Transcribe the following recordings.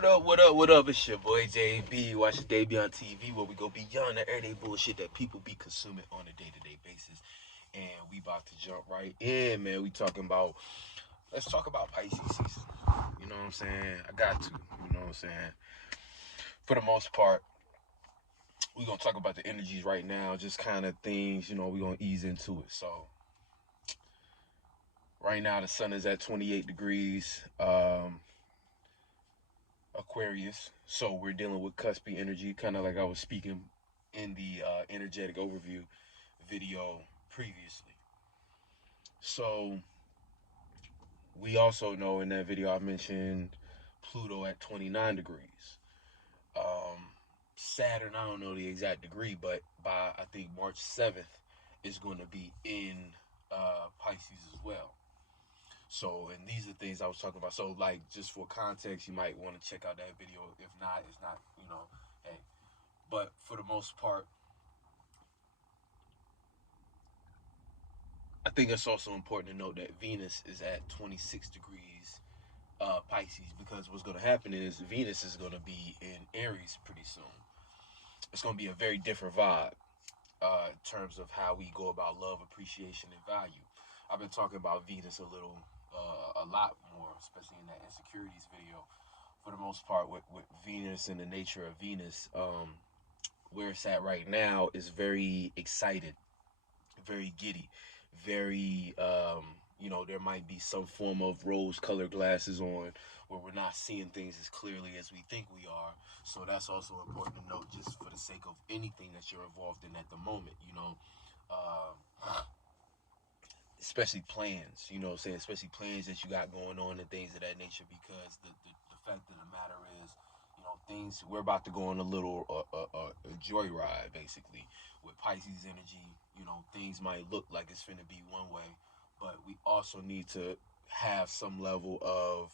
What up, what up, what up? It's your boy JB. Watch Day Beyond TV where we go beyond the everyday bullshit that people be consuming on a day-to-day basis. And we about to jump right in, man. Let's talk about Pisces season. You know what I'm saying? I got to, you know what I'm saying? For the most part, we're going to talk about the energies right now, just kind of things, we're going to ease into it. So, right now the sun is at 28 degrees. Aquarius, so we're dealing with cuspy energy, kind of like I was speaking in the energetic overview video previously. So we also know in that video I mentioned Pluto at 29 degrees. Saturn, I don't know the exact degree, but by I think March 7th is going to be in Pisces as well. So, and these are things I was talking about. So, like, just for context, you might want to check out that video. If not, it's not, hey. But for the most part, I think it's also important to note that Venus is at 26 degrees Pisces, because what's going to happen is Venus is going to be in Aries pretty soon. It's going to be a very different vibe in terms of how we go about love, appreciation, and value. I've been talking about Venus a lot more, especially in that insecurities video. For the most part, with Venus and the nature of Venus, where it's at right now is very excited, very giddy, very, there might be some form of rose-colored glasses on, where we're not seeing things as clearly as we think we are. So that's also important to note, just for the sake of anything that you're involved in at the moment, especially plans, especially plans that you got going on and things of that nature, because the fact of the matter is, things, we're about to go on a little joyride, basically, with Pisces energy. Things might look like it's finna be one way, but we also need to have some level of,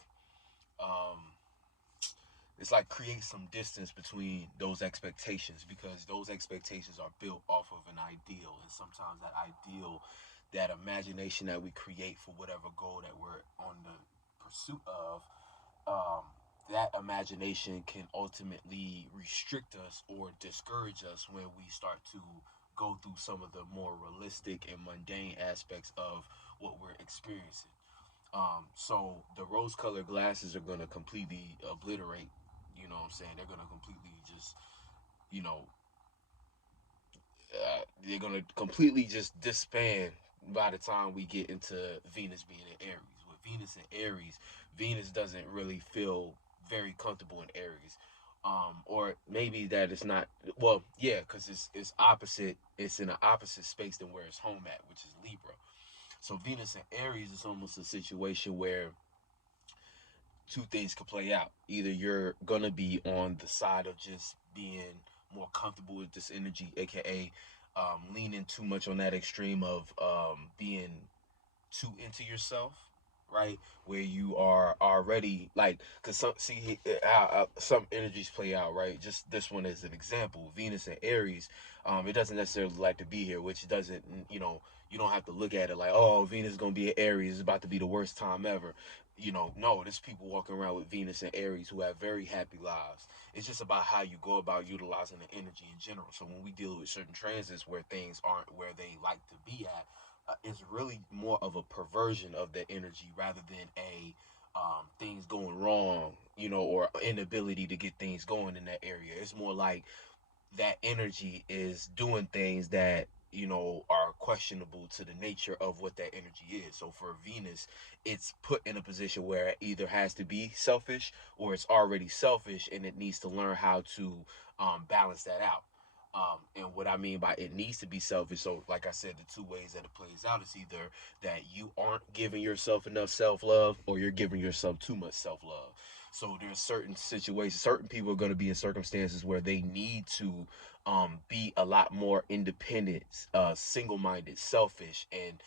it's like create some distance between those expectations, because those expectations are built off of an ideal, and sometimes that ideal, that imagination that we create for whatever goal that we're on the pursuit of, that imagination can ultimately restrict us or discourage us when we start to go through some of the more realistic and mundane aspects of what we're experiencing. So the rose-colored glasses are going to completely obliterate, you know what I'm saying? They're going to completely just, you know, they're going to completely just disband by the time we get into Venus being in Aries. With Venus in Aries, Venus doesn't really feel very comfortable in Aries. Or maybe that it's not, well, yeah, because it's opposite, it's in an opposite space than where it's home at, which is Libra. So Venus in Aries is almost a situation where two things could play out. Either you're gonna be on the side of just being more comfortable with this energy, aka leaning too much on that extreme of being too into yourself, right? Where you are already like, because some energies play out, right? Just this one as an example, Venus and Aries. It doesn't necessarily like to be here, which doesn't, you don't have to look at it like, oh, Venus is gonna be in Aries, it's about to be the worst time ever. No, there's people walking around with Venus and Aries who have very happy lives. It's just about how you go about utilizing the energy in general. So when we deal with certain transits where things aren't where they like to be at, is really more of a perversion of that energy rather than a things going wrong, or inability to get things going in that area. It's more like that energy is doing things that are questionable to the nature of what that energy is. So for Venus, it's put in a position where it either has to be selfish or it's already selfish, and it needs to learn how to balance that out. And what I mean by it needs to be selfish, so like I said, the two ways that it plays out is either that you aren't giving yourself enough self-love, or you're giving yourself too much self-love. So there's certain situations, certain people are going to be in circumstances where they need to be a lot more independent, single-minded, selfish, and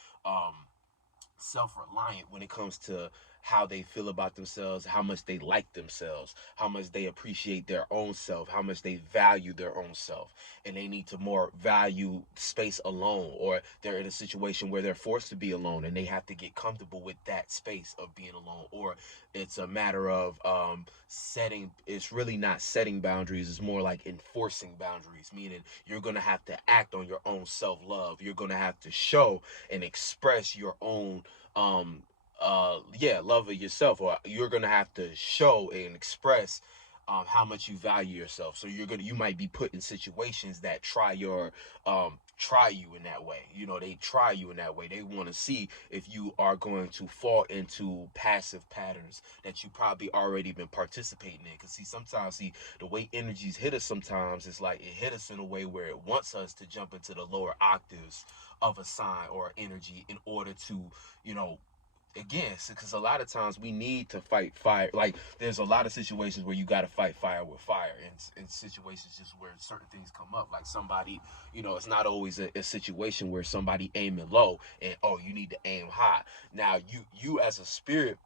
self-reliant when it comes to how they feel about themselves, how much they like themselves, how much they appreciate their own self, how much they value their own self. And they need to more value space alone, or they're in a situation where they're forced to be alone and they have to get comfortable with that space of being alone. Or it's a matter of setting, it's really not setting boundaries, it's more like enforcing boundaries, meaning you're going to have to act on your own self-love. You're going to have to show and express your own love of yourself, or you're gonna have to show and express how much you value yourself. So you might be put in situations that try you in that way. You know, they try you in that way. They want to see if you are going to fall into passive patterns that you probably already been participating in. Because sometimes the way energies hit us, sometimes it's like it hit us in a way where it wants us to jump into the lower octaves of a sign or energy in order to, you know, again, because a lot of times we need to fight fire. Like, there's a lot of situations where you got to fight fire with fire, and in situations just where certain things come up, like somebody, you know, it's not always a situation where somebody aiming low and, oh, you need to aim high. Now you as a spirit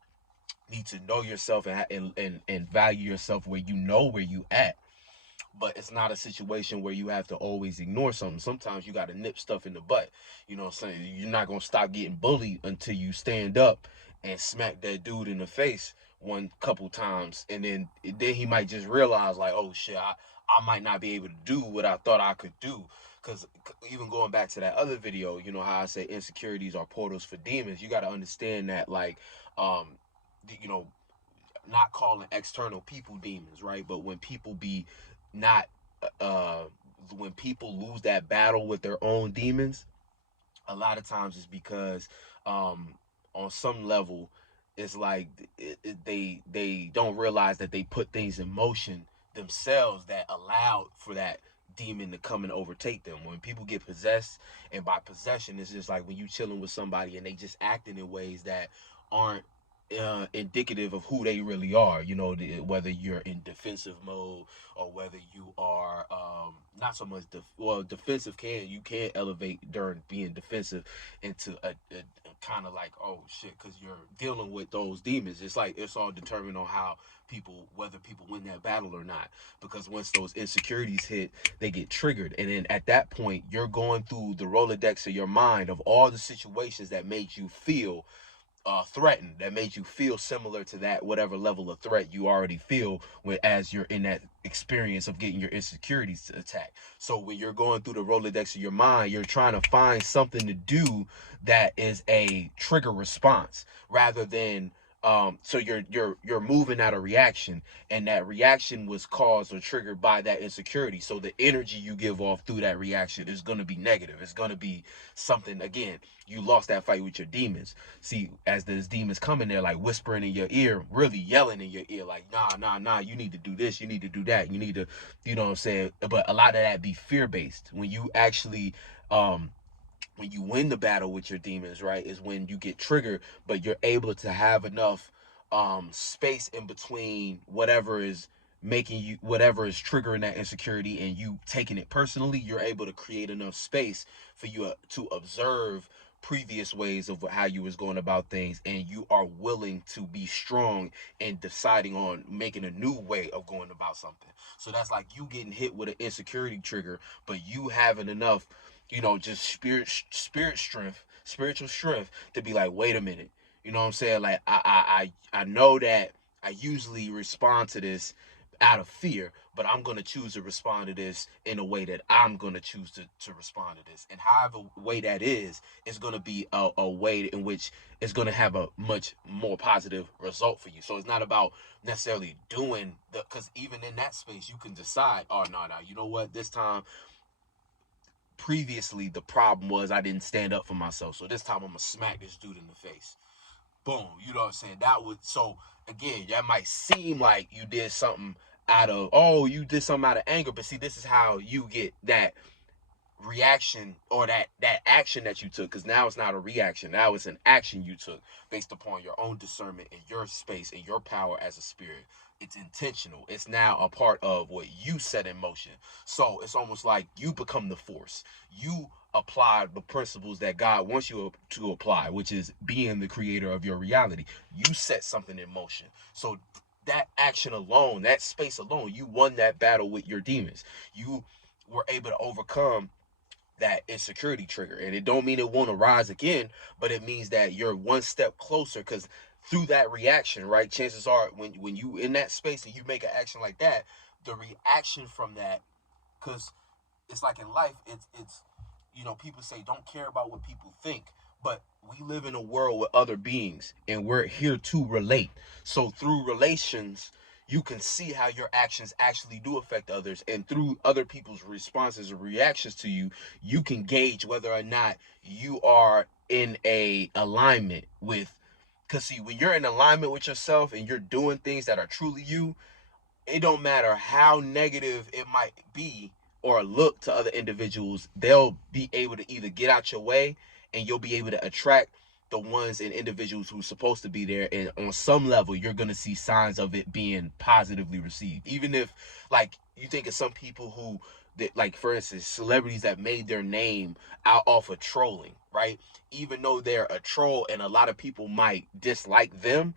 need to know yourself and value yourself where you know where you at. But it's not a situation where you have to always ignore something. Sometimes you got to nip stuff in the butt. You know what I'm saying? You're not going to stop getting bullied until you stand up and smack that dude in the face one couple times. And then he might just realize, like, oh shit, I might not be able to do what I thought I could do. Because even going back to that other video, you know how I say insecurities are portals for demons. You got to understand that, like, um, you know, not calling external people demons, right? But when people be not, uh, when people lose that battle with their own demons, a lot of times it's because, um, on some level, it's like they don't realize that they put things in motion themselves that allowed for that demon to come and overtake them. When people get possessed, and by possession, it's just like when you chilling with somebody and they just acting in ways that aren't indicative of who they really are. You know, whether you're in defensive mode or whether you are not so much defensive. You can elevate during being defensive into a kind of like, oh shit, because you're dealing with those demons. It's like it's all determined on how whether people win that battle or not. Because once those insecurities hit, they get triggered, and then at that point, you're going through the Rolodex of your mind of all the situations that made you feel threatened, that made you feel similar to that whatever level of threat you already feel as you're in that experience of getting your insecurities attacked. So when you're going through the Rolodex of your mind, you're trying to find something to do that is a trigger response rather than so you're moving out of reaction, and that reaction was caused or triggered by that insecurity. So the energy you give off through that reaction is going to be negative. It's going to be something, again, you lost that fight with your demons. See, as those demons come in there, like whispering in your ear, really yelling in your ear, like, nah, you need to do this, you need to do that, you need to, you know what I'm saying? But a lot of that be fear-based. When you actually, when you win the battle with your demons, right, is when you get triggered, but you're able to have enough space in between whatever is making you, whatever is triggering that insecurity, and you taking it personally. You're able to create enough space for you to observe previous ways of how you was going about things, and you are willing to be strong in deciding on making a new way of going about something. So that's like you getting hit with an insecurity trigger, but you having enough, you know, just spirit strength, spiritual strength to be like, wait a minute, you know what I'm saying? Like, I know that I usually respond to this out of fear, but I'm gonna choose to respond to this in a way that I'm gonna choose to respond to this. And however way that is gonna be a way in which it's gonna have a much more positive result for you. So it's not about necessarily doing the, because even in that space you can decide, oh no, you know what, this time, previously the problem was I didn't stand up for myself. So this time I'm gonna smack this dude in the face. Boom. You know what I'm saying? That would, so again, that might seem like you did something out of, oh, you did something out of anger, but see, this is how you get that reaction, or that action that you took, because now it's not a reaction, now it's an action you took based upon your own discernment and your space and your power as a spirit it's intentional. It's now a part of what you set in motion. So it's almost like you become the force. You apply the principles that God wants you to apply, which is being the creator of your reality. You set something in motion. So that action alone, that space alone, you won that battle with your demons. You were able to overcome that insecurity trigger, and it don't mean it won't arise again, but it means that you're one step closer, because through that reaction, right, chances are when you in that space and you make an action like that, the reaction from that, because it's like in life, it's people say don't care about what people think, but we live in a world with other beings and we're here to relate. So through relations, you can see how your actions actually do affect others, and through other people's responses or reactions to you, you can gauge whether or not you are in a alignment with, because see, when you're in alignment with yourself and you're doing things that are truly you, it don't matter how negative it might be or look to other individuals, they'll be able to either get out your way, and you'll be able to attract the ones and individuals who's supposed to be there. And on some level, you're going to see signs of it being positively received. Even if, like, you think of some people who, that, like, for instance, celebrities that made their name out off of trolling, right? Even though they're a troll and a lot of people might dislike them,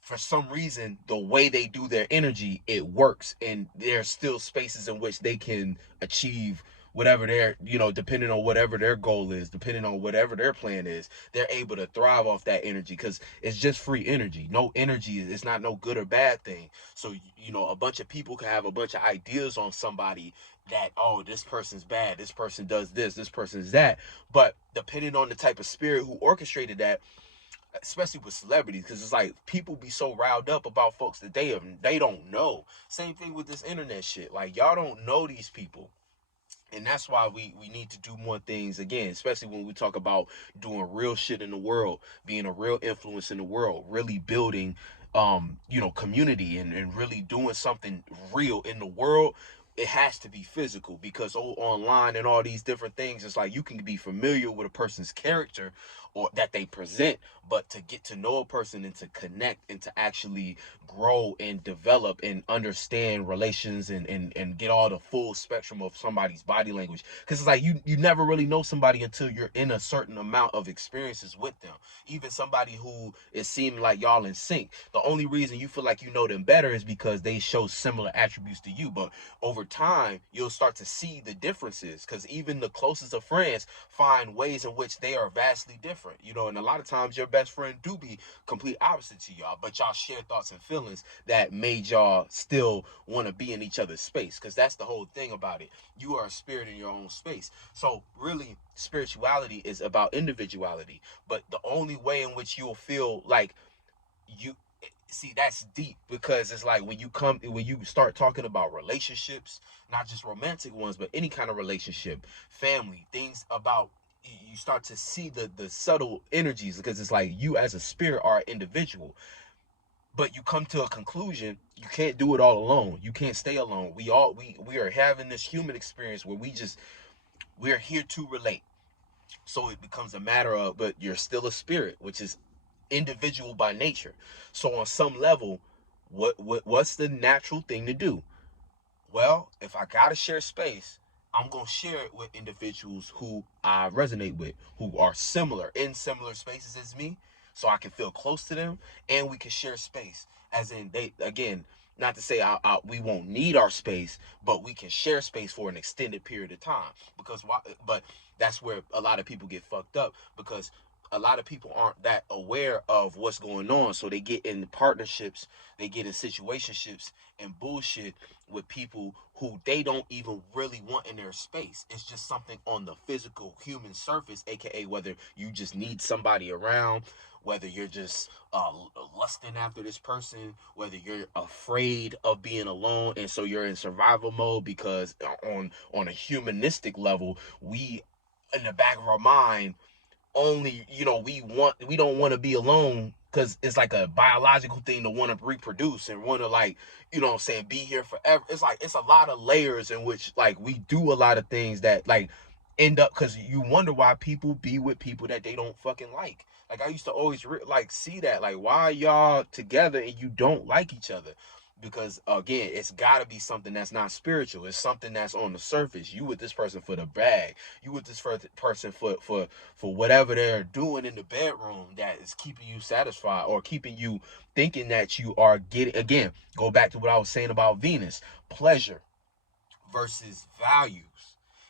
for some reason, the way they do their energy, it works, and there's still spaces in which they can achieve whatever their, depending on whatever their goal is, depending on whatever their plan is, they're able to thrive off that energy, because it's just free energy. No energy, it's not no good or bad thing. So, a bunch of people can have a bunch of ideas on somebody that, oh, this person's bad, this person does this person's that, but depending on the type of spirit who orchestrated that, especially with celebrities, because it's like people be so riled up about folks that they don't know. Same thing with this internet shit. Like, y'all don't know these people. And that's why we need to do more things, again, especially when we talk about doing real shit in the world, being a real influence in the world, really building community, and really doing something real in the world. It has to be physical, because online and all these different things, it's like you can be familiar with a person's character or that they present, but to get to know a person and to connect and to actually grow and develop and understand relations, and get all the full spectrum of somebody's body language, because it's like you never really know somebody until you're in a certain amount of experiences with them. Even somebody who is seeming like y'all in sync, the only reason you feel like you know them better is because they show similar attributes to you. But over time, you'll start to see the differences, because even the closest of friends find ways in which they are vastly different, and a lot of times your best friend do be complete opposite to y'all, but y'all share thoughts and feelings that made y'all still want to be in each other's space, because that's the whole thing about it. You are a spirit in your own space. So really, spirituality is about individuality, but the only way in which you'll feel like you see, that's deep, because it's like when you start talking about relationships, not just romantic ones, but any kind of relationship, family, things about, you start to see the subtle energies, because it's like you as a spirit are an individual, but you come to a conclusion, you can't do it all alone. You can't stay alone. We are having this human experience where we're here to relate. So it becomes a matter of, but you're still a spirit, which is individual by nature. So on some level, what's the natural thing to do? Well, if I gotta share space, I'm gonna share it with individuals who I resonate with, who are similar in similar spaces as me, so I can feel close to them, and we can share space. As in, they, again, not to say we won't need our space, but we can share space for an extended period of time. Because why? But that's where a lot of people get fucked up, because a lot of people aren't that aware of what's going on, so they get in partnerships, they get in situationships and bullshit with people who they don't even really want in their space. It's just something on the physical human surface, aka whether you just need somebody around, whether you're just lusting after this person, whether you're afraid of being alone, and so you're in survival mode, because on a humanistic level, we, in the back of our mind, only, we don't want to be alone, because it's like a biological thing to want to reproduce and want to, like, what I'm saying, be here forever. It's like, it's a lot of layers in which, like, we do a lot of things that, like, end up, because you wonder why people be with people that they don't fucking like. Like, I used to always like see that, like, why y'all together and you don't like each other? because again, it's got to be something that's not spiritual. It's something that's on the surface. You with this person for the bag. You with this person for whatever they're doing in the bedroom that is keeping you satisfied or keeping you thinking that you are getting. Again, go back to what I was saying about Venus, pleasure versus values.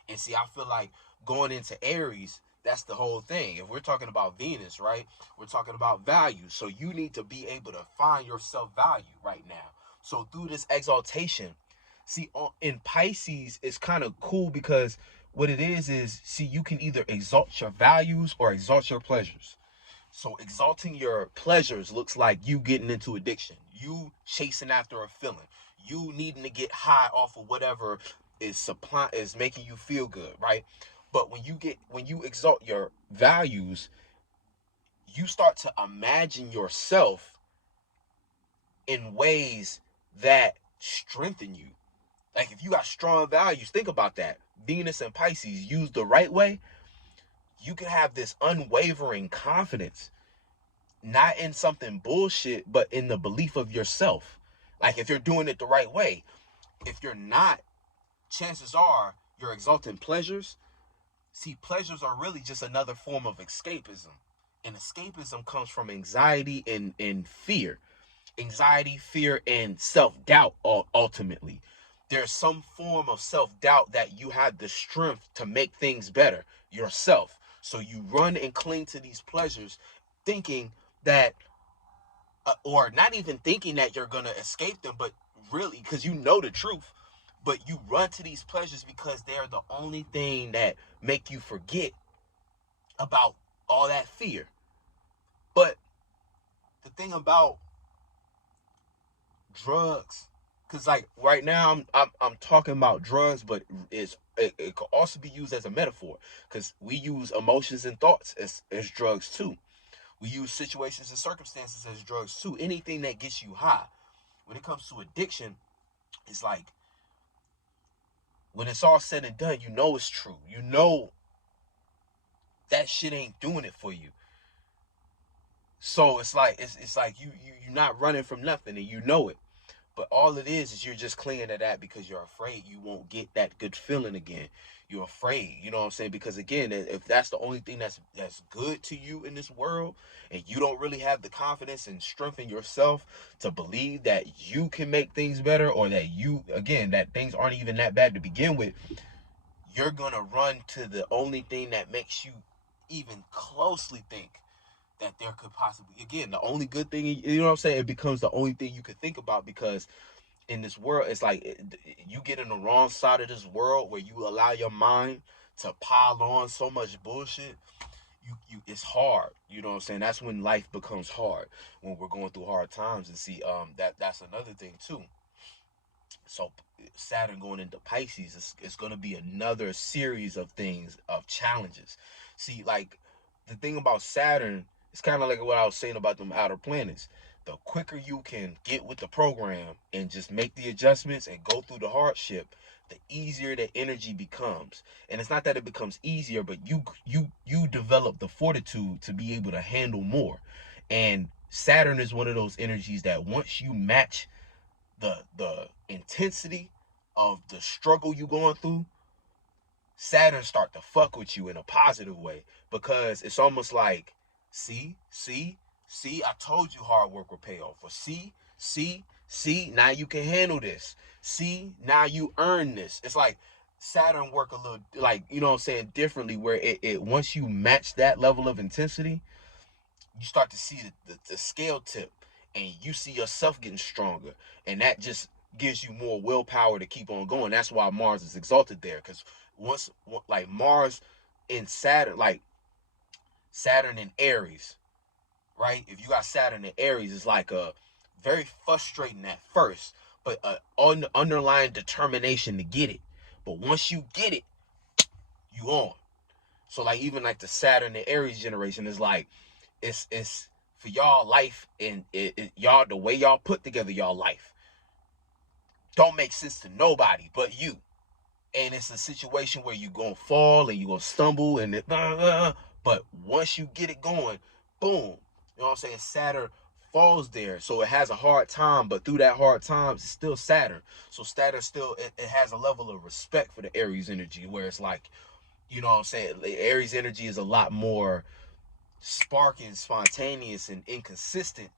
And see, I feel like going into Aries, that's the whole thing. If we're talking about Venus, right, we're talking about values. So you need to be able to find your self value right now. So through this exaltation, see, in Pisces, it's kind of cool because what it is, see, you can either exalt your values or exalt your pleasures. So exalting your pleasures looks like you getting into addiction, you chasing after a feeling, you needing to get high off of whatever is making you feel good, right? But when you exalt your values, you start to imagine yourself in ways that strengthen you. Like if you got strong values, think about that. Venus and Pisces used the right way, you can have this unwavering confidence, not in something bullshit, but in the belief of yourself. Like if you're doing it the right way. If you're not, chances are you're exalting pleasures. See, pleasures are really just another form of escapism. And escapism comes from anxiety and fear. Anxiety, fear, and self-doubt ultimately. There's some form of self-doubt that you have the strength to make things better yourself. So you run and cling to these pleasures thinking that or not even thinking that you're gonna escape them, but really because you know the truth, but you run to these pleasures because they're the only thing that make you forget about all that fear. But the thing about drugs, because like right now I'm talking about drugs, but it could also be used as a metaphor because we use emotions and thoughts as drugs too. We use situations and circumstances as drugs too. Anything that gets you high. When it comes to addiction, it's like when it's all said and done, you know it's true. You know that shit ain't doing it for you. So it's like you're not running from nothing and you know it. But all it is you're just clinging to that because you're afraid you won't get that good feeling again. You're afraid, you know what I'm saying? Because again, if that's the only thing that's good to you in this world, and you don't really have the confidence and strength in yourself to believe that you can make things better, or that that things aren't even that bad to begin with, you're gonna run to the only thing that makes you even closely think that there could possibly, again, the only good thing, you know what I'm saying, it becomes the only thing you could think about. Because in this world, it's like you get in the wrong side of this world where you allow your mind to pile on so much bullshit. You it's hard, you know what I'm saying? That's when life becomes hard, when we're going through hard times. And see, that's another thing too. So Saturn going into Pisces is going to be another series of things, of challenges. See, like the thing about Saturn, it's kind of like what I was saying about them outer planets. The quicker you can get with the program and just make the adjustments and go through the hardship, the easier the energy becomes. And it's not that it becomes easier, but you develop the fortitude to be able to handle more. And Saturn is one of those energies that once you match the intensity of the struggle you going through, Saturn start to fuck with you in a positive way, because it's almost like, see, I told you hard work will pay off. Or see, now you can handle this. See, now you earn this. It's like Saturn work a little, like, you know what I'm saying, differently, where it once you match that level of intensity, you start to see the scale tip, and you see yourself getting stronger, and that just gives you more willpower to keep on going. That's why Mars is exalted there, because once, like, Mars in Saturn, like Saturn in Aries, right? If you got Saturn in Aries, it's like a very frustrating at first, but underlying determination to get it. But once you get it, you on. So like even like the Saturn and Aries generation is like, it's for y'all life, and y'all, the way y'all put together y'all life don't make sense to nobody but you. And it's a situation where you gonna fall and you gonna stumble but once you get it going, boom. You know what I'm saying? Saturn falls there, so it has a hard time, but through that hard time, it's still Saturn. So Saturn still, it has a level of respect for the Aries energy, where it's like, you know what I'm saying, Aries energy is a lot more sparking, spontaneous, and inconsistent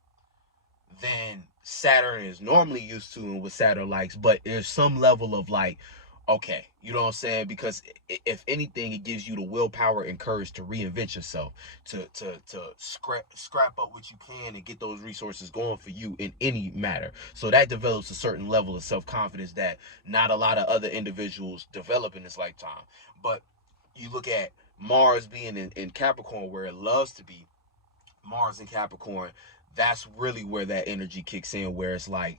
than Saturn is normally used to and what Saturn likes. But there's some level of like, okay, you know what I'm saying? Because if anything, it gives you the willpower and courage to reinvent yourself, to scrap up what you can and get those resources going for you in any matter. So that develops a certain level of self-confidence that not a lot of other individuals develop in this lifetime. But you look at Mars being in Capricorn, where it loves to be, Mars and Capricorn, that's really where that energy kicks in, where it's like,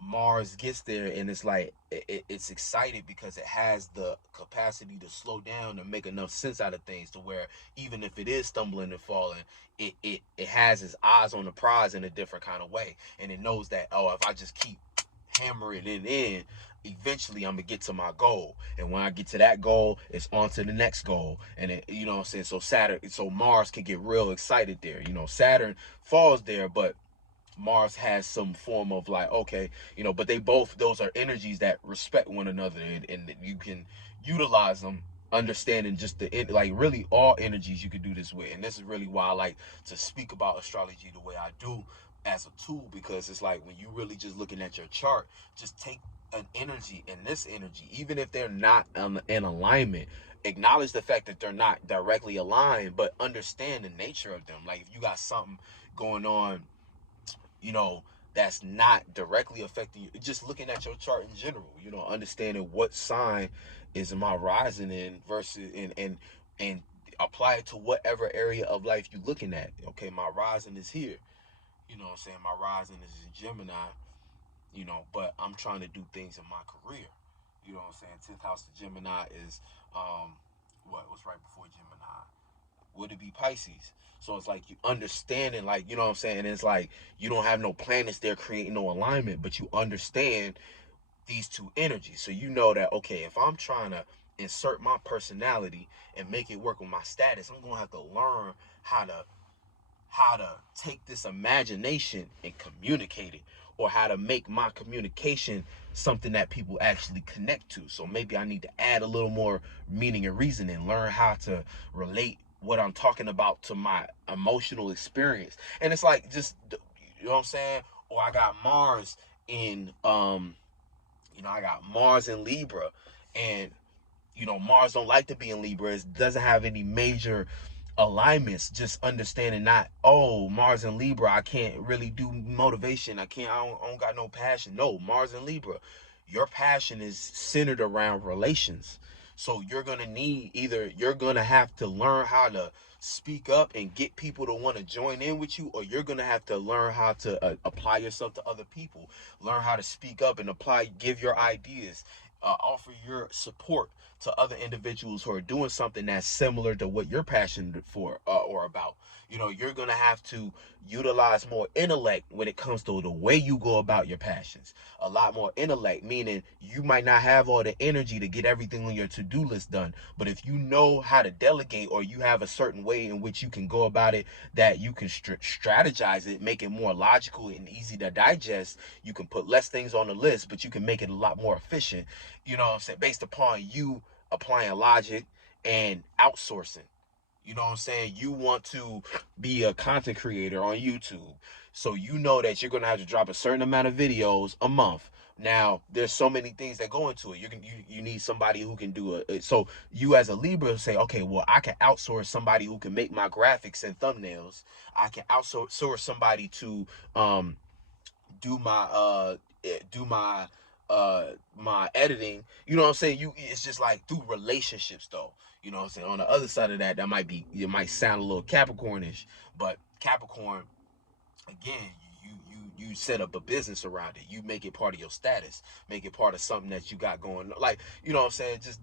Mars gets there and it's like it's excited because it has the capacity to slow down and make enough sense out of things, to where even if it is stumbling and falling, it has its eyes on the prize in a different kind of way, and it knows that, oh, if I just keep hammering it in, eventually I'm gonna get to my goal. And when I get to that goal, it's on to the next goal. And it, you know what I'm saying? So Mars can get real excited there. You know, Saturn falls there, but Mars has some form of like, okay, you know, but they both, those are energies that respect one another, and you can utilize them, understanding just like really all energies you could do this with. And this is really why I like to speak about astrology the way I do, as a tool, because it's like when you really just looking at your chart, just take an energy and this energy, even if they're not in alignment, acknowledge the fact that they're not directly aligned, but understand the nature of them. Like if you got something going on, you know, that's not directly affecting you, just looking at your chart in general, you know, understanding what sign is my rising in versus, and apply it to whatever area of life you're looking at. Okay, my rising is here, you know what I'm saying, my rising is in Gemini, you know, but I'm trying to do things in my career, you know what I'm saying. 10th house of Gemini is what's right before Gemini, would it be Pisces? So it's like you understanding, like, you know what I'm saying? And it's like you don't have no planets there creating no alignment, but you understand these two energies. So you know that, okay, if I'm trying to insert my personality and make it work with my status, I'm gonna have to learn how to take this imagination and communicate it, or how to make my communication something that people actually connect to. So maybe I need to add a little more meaning and reasoning, learn how to relate what I'm talking about to my emotional experience. And it's like, just, you know what I'm saying? Or I got Mars in I got Mars in Libra, and you know, Mars don't like to be in Libra. It doesn't have any major alignments. Just understanding, not, oh, Mars in Libra, I can't really do motivation. I don't got no passion. No, Mars in Libra, your passion is centered around relations. So you're gonna need, either you're gonna have to learn how to speak up and get people to want to join in with you, or you're gonna have to learn how to apply yourself to other people, learn how to speak up and apply, give your ideas, offer your support to other individuals who are doing something that's similar to what you're passionate for, or about. You know, you're gonna have to utilize more intellect when it comes to the way you go about your passions. A lot more intellect, meaning you might not have all the energy to get everything on your to-do list done, but if you know how to delegate, or you have a certain way in which you can go about it, that you can strategize it, make it more logical and easy to digest, you can put less things on the list, but you can make it a lot more efficient, you know what I'm saying, based upon you applying logic and outsourcing. You know what I'm saying? You want to be a content creator on YouTube. So you know that you're gonna have to drop a certain amount of videos a month. Now, there's so many things that go into it. You need somebody who can do it. So you as a Libra say, okay, well, I can outsource somebody who can make my graphics and thumbnails. I can outsource somebody to do my do my editing. You know what I'm saying? It's just like through relationships though. You know what I'm saying? On the other side of that, it might sound a little Capricornish, but Capricorn, again, you set up a business around it. You make it part of your status, make it part of something that you got going, like, you know what I'm saying, just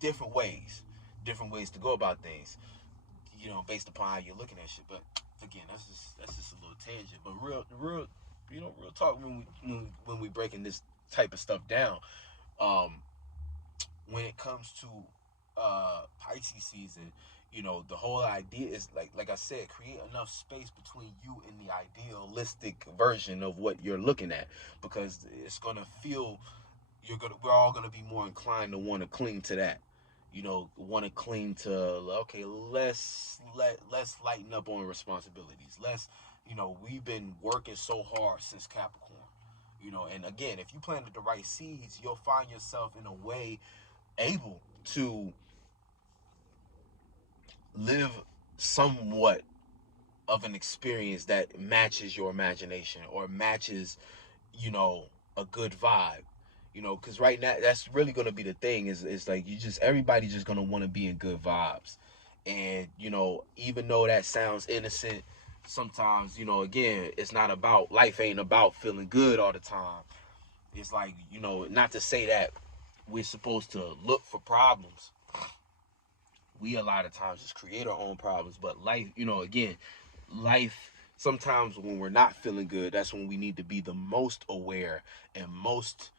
different ways, to go about things, you know, based upon how you're looking at shit. But again, that's just a little tangent. But real, you know, real talk, when we breaking this type of stuff down, um, when it comes to Pisces season, You know, the whole idea is like I said, create enough space between you and the idealistic version of what you're looking at, because it's gonna feel, we're all gonna be more inclined to want to cling to that. You know, want to cling to, okay, let's lighten up on responsibilities. Let's, you know, we've been working so hard since Capricorn. You know, and again, if you planted the right seeds, you'll find yourself in a way able to live somewhat of an experience that matches your imagination, or matches, you know, a good vibe. You know, because right now that's really going to be the thing, is like, you just, everybody just going to want to be in good vibes. And you know, even though that sounds innocent, sometimes, you know, again, it's not about, life ain't about feeling good all the time. It's like, you know, not to say that we're supposed to look for problems. We a lot of times just create our own problems. But life, you know, again, life, sometimes when we're not feeling good, that's when we need to be the most aware and most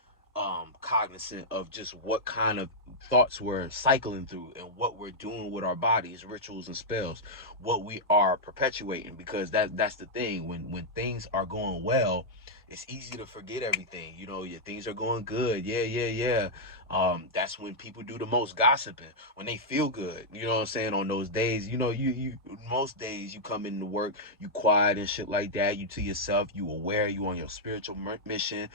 cognizant of just what kind of thoughts we're cycling through, and what we're doing with our bodies, rituals and spells, what we are perpetuating. Because that's the thing, when things are going well, it's easy to forget everything. You know, your things are going good. Yeah, yeah, yeah. That's when people do the most gossiping, when they feel good. You know what I'm saying? On those days, you know, you most days you come into work, you quiet and shit like that. You to yourself, you aware, you on your spiritual mission.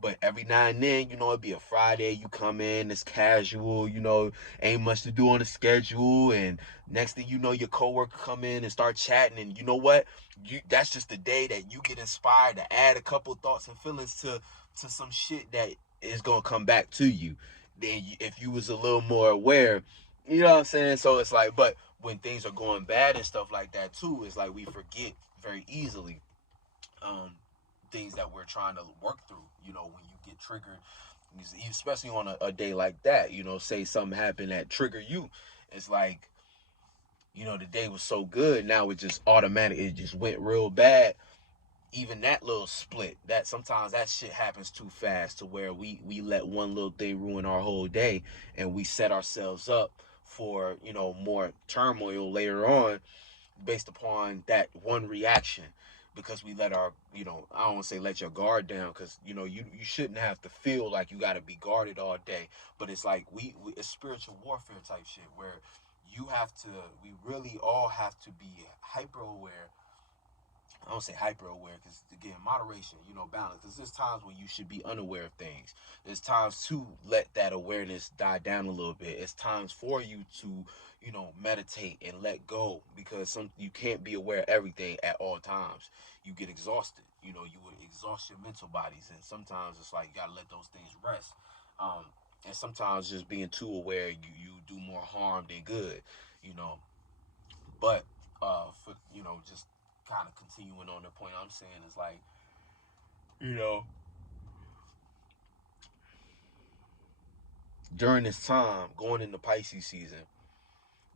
But every now and then, you know, it'd be a Friday, you come in, it's casual, you know, ain't much to do on the schedule, and next thing you know, your coworker come in and start chatting, and you know what? That's just the day that you get inspired to add a couple thoughts and feelings to some shit that is gonna come back to you. Then if you was a little more aware, you know what I'm saying? So it's like, but when things are going bad and stuff like that too, it's like we forget very easily um, things that we're trying to work through. You know, when you get triggered, especially on a day like that, you know, say something happened that trigger you. It's like, you know, the day was so good, now it just automatic, it just went real bad. Even that little split, that sometimes that shit happens too fast, to where we let one little thing ruin our whole day, and we set ourselves up for, you know, more turmoil later on, based upon that one reaction. Because we let our, you know, I don't want to say let your guard down, because you know, you shouldn't have to feel like you got to be guarded all day. But it's like, it's spiritual warfare type shit, where you have to, we really all have to be hyper aware. I don't say hyper aware, because again, moderation, you know, balance. Because there's times when you should be unaware of things. There's times to let that awareness die down a little bit. It's times for you to, you know, meditate and let go, because you can't be aware of everything at all times. You get exhausted. You know, you would exhaust your mental bodies, and sometimes it's like you gotta let those things rest. Um, and sometimes just being too aware, you do more harm than good. You know, but for, you know, just kind of continuing on the point I'm saying, is like, you know, during this time going into Pisces season,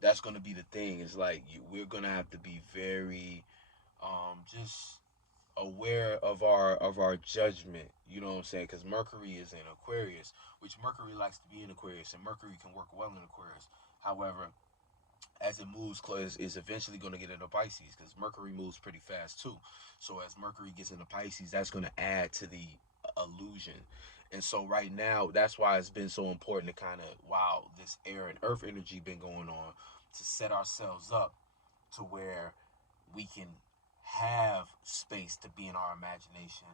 that's going to be the thing. Is like, we're going to have to be very just aware of our judgment. You know what I'm saying? Because Mercury is in Aquarius, which Mercury likes to be in Aquarius, and Mercury can work well in Aquarius. However, as it moves close, is eventually going to get into Pisces, because Mercury moves pretty fast too. So as Mercury gets into Pisces, that's going to add to the illusion. And so right now, that's why it's been so important to kind of, while this air and earth energy been going on, to set ourselves up to where we can have space to be in our imagination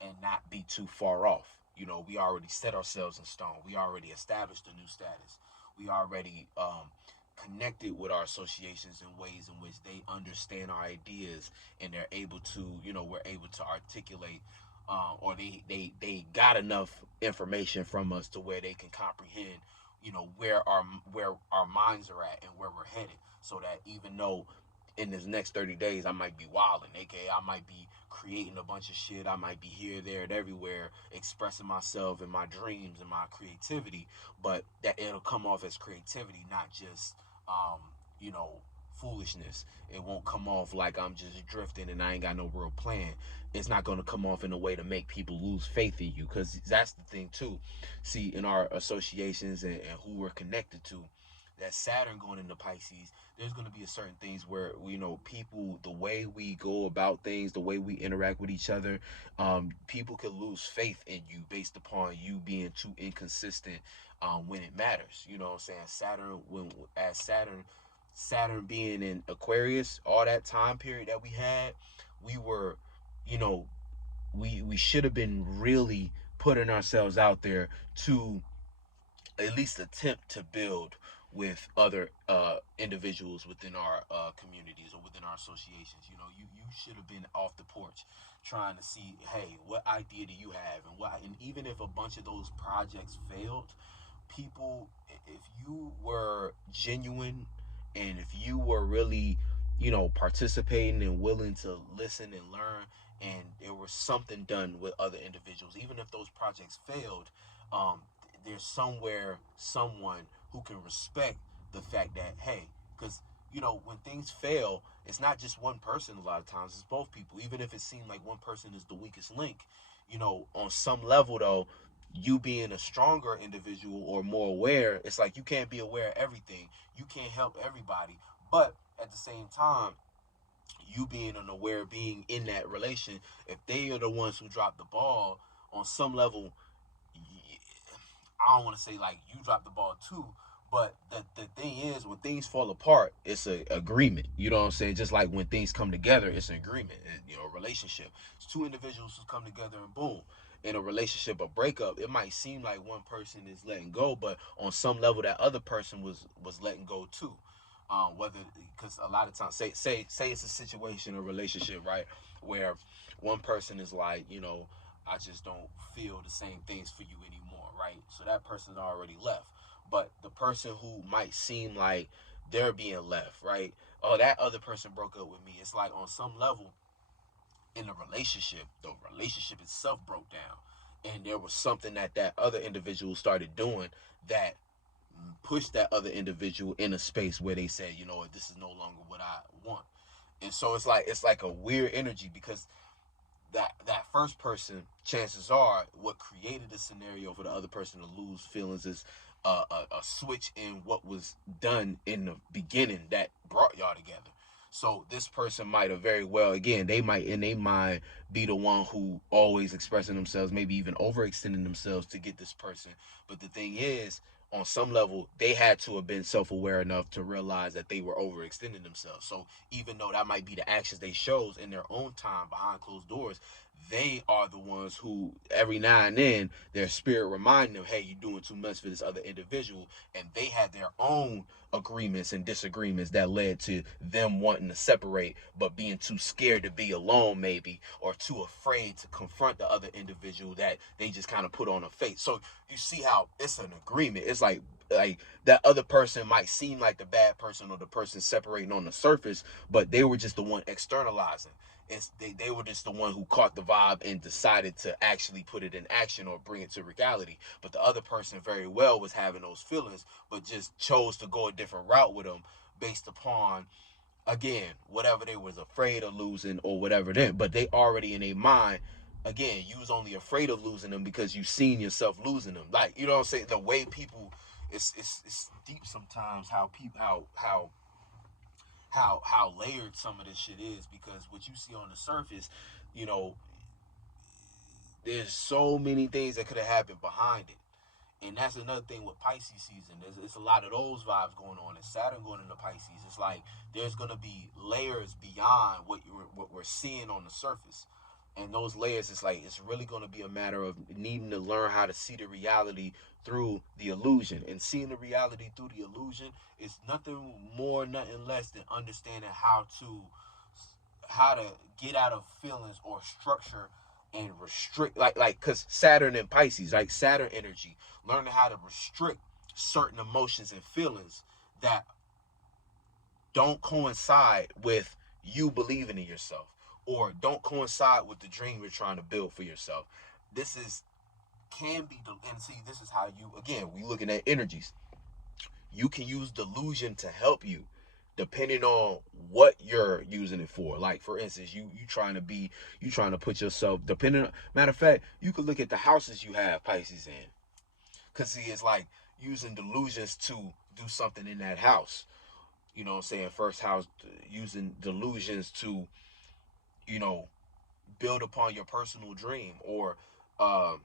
and not be too far off. You know, we already set ourselves in stone. We already established a new status. We already connected with our associations in ways in which they understand our ideas, and they're able to, you know, we're able to articulate, or they got enough information from us to where they can comprehend, you know, where our minds are at and where we're headed. So that even though in this next 30 days I might be wilding, aka I might be creating a bunch of shit, I might be here, there, and everywhere, expressing myself and my dreams and my creativity, but that it'll come off as creativity, not just um, you know, foolishness. It won't come off like I'm just drifting and I ain't got no real plan. It's not going to come off in a way to make people lose faith in you, because that's the thing too. See, in our associations and who we're connected to, that Saturn going into Pisces, there's going to be a certain things where, you know, people, the way we go about things, the way we interact with each other, people could lose faith in you based upon you being too inconsistent when it matters. You know what I'm saying? Saturn being in Aquarius, all that time period that we had, we were, you know, we should have been really putting ourselves out there to at least attempt to build with other individuals within our communities or within our associations. You know, you should have been off the porch trying to see, hey, what idea do you have, and even if a bunch of those projects failed, people, if you were genuine and if you were really, you know, participating and willing to listen and learn, and there was something done with other individuals, even if those projects failed, um, there's somewhere someone who can respect the fact that, hey, because, you know, when things fail, it's not just one person. A lot of times it's both people, even if it seemed like one person is the weakest link. You know, on some level though, you being a stronger individual or more aware, it's like you can't be aware of everything, you can't help everybody, but at the same time, you being an aware being in that relation, if they are the ones who drop the ball on some level, I don't want to say like you dropped the ball too, but the thing is, when things fall apart, it's an agreement. You know what I'm saying? Just like when things come together, it's an agreement. You know, a relationship. It's two individuals who come together and boom. In a relationship, a breakup, it might seem like one person is letting go, but on some level, that other person was letting go too. Whether, because a lot of times, say it's a situation, a relationship, right, where one person is like, you know, I just don't feel the same things for you anymore, right? So that person's already left. But the person who might seem like they're being left, right? Oh, that other person broke up with me. It's like on some level in the relationship itself broke down. And there was something that that other individual started doing that pushed that other individual in a space where they said, you know what, this is no longer what I want. And so it's like a weird energy, because that first person, chances are, what created the scenario for the other person to lose feelings is a switch in what was done in the beginning that brought y'all together. So this person might have very well, again, they might in their mind be the one who always expressing themselves, maybe even overextending themselves to get this person. But the thing is, on some level, they had to have been self-aware enough to realize that they were overextending themselves. So even though that might be the actions they chose in their own time behind closed doors, they are the ones who every now and then their spirit reminding them, hey, you're doing too much for this other individual. And they had their own agreements and disagreements that led to them wanting to separate, but being too scared to be alone, maybe, or too afraid to confront the other individual that they just kind of put on a face. So you see how it's an agreement. It's like that other person might seem like the bad person or the person separating on the surface, but they were just the one externalizing. They were just the one who caught the vibe and decided to actually put it in action or bring it to reality. But the other person very well was having those feelings, but just chose to go a different route with them based upon, again, whatever they was afraid of losing or whatever. Then, but they already in their mind, again, you was only afraid of losing them because you seen yourself losing them. Like, you know what I'm saying? The way people, it's deep sometimes how people how layered some of this shit is, because what you see on the surface, you know, there's so many things that could have happened behind it. And that's another thing with Pisces season. It's a lot of those vibes going on. It's Saturn going into Pisces. It's like there's gonna be layers beyond what we're seeing on the surface. And those layers, it's like it's really gonna be a matter of needing to learn how to see the reality through the illusion. And seeing the reality through the illusion is nothing more, nothing less than understanding how to get out of feelings or structure and restrict, like because Saturn and Pisces, like Saturn energy, learning how to restrict certain emotions and feelings that don't coincide with you believing in yourself, or don't coincide with the dream you're trying to build for yourself. This is can be, and see, this is how you, again, we looking at energies. You can use delusion to help you depending on what you're using it for. Like, for instance, you trying to put yourself, depending on, matter of fact, you could look at the houses you have Pisces in. Because see, it's like using delusions to do something in that house. You know what I'm saying? First house, using delusions to, you know, build upon your personal dream, or um,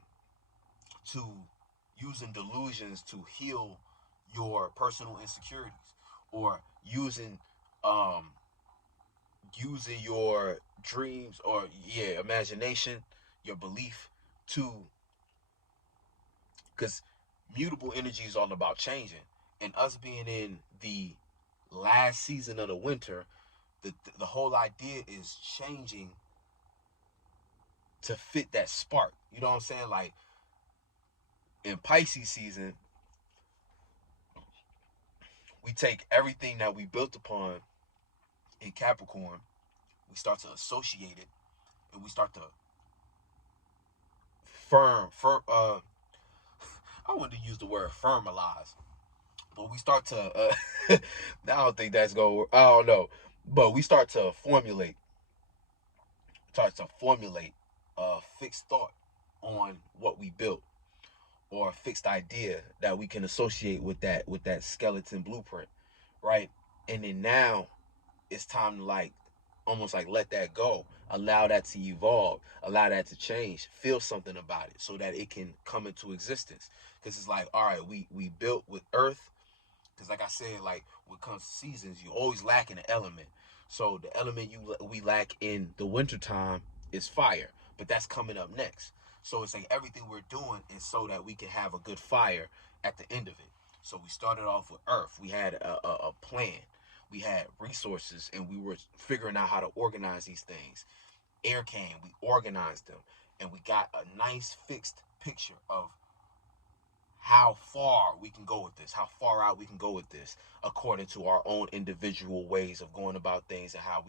to using delusions to heal your personal insecurities, or um using your dreams, or yeah, imagination, your belief to, because mutable energy is all about changing, and us being in the last season of the winter, the whole idea is changing to fit that spark. You know what I'm saying? Like in Pisces season, we take everything that we built upon in Capricorn, we start to associate it, and we start to I wanted to use the word firmalize, but we start to I don't think that's going, I don't know, but we start to formulate a fixed thought on what we built, or a fixed idea that we can associate with that skeleton blueprint, right? And then now it's time to, like, almost like let that go, allow that to evolve, allow that to change, feel something about it so that it can come into existence. Because it's like, all right, we built with earth, because like I said, like when it comes to seasons, you always lack in an element. So the element we lack in the wintertime is fire, but that's coming up next. So it's like everything we're doing is so that we can have a good fire at the end of it. So we started off with earth. We had a plan. We had resources, and we were figuring out how to organize these things. Air came, we organized them, and we got a nice fixed picture of how far we can go with this, how far out we can go with this, according to our own individual ways of going about things, and how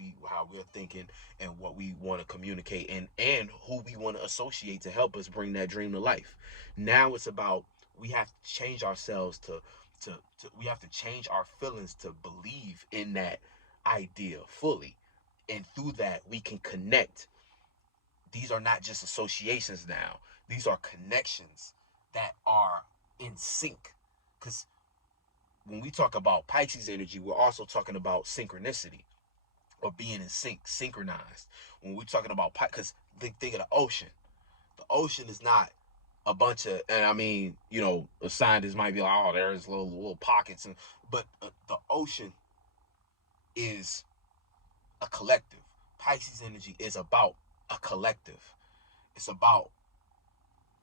we're thinking, and what we want to communicate, and who we want to associate to help us bring that dream to life. Now it's about, we have to change ourselves to we have to change our feelings to believe in that idea fully. And through that we can connect. These are not just associations now. These are connections that are in sync. Because when we talk about Pisces energy, we're also talking about synchronicity, or being in sync, synchronized. When we're talking about, because think of the ocean. The ocean is not a bunch of, and I mean, a scientist might be like, oh, there's little pockets, but the ocean is a collective. Pisces energy is about a collective. It's about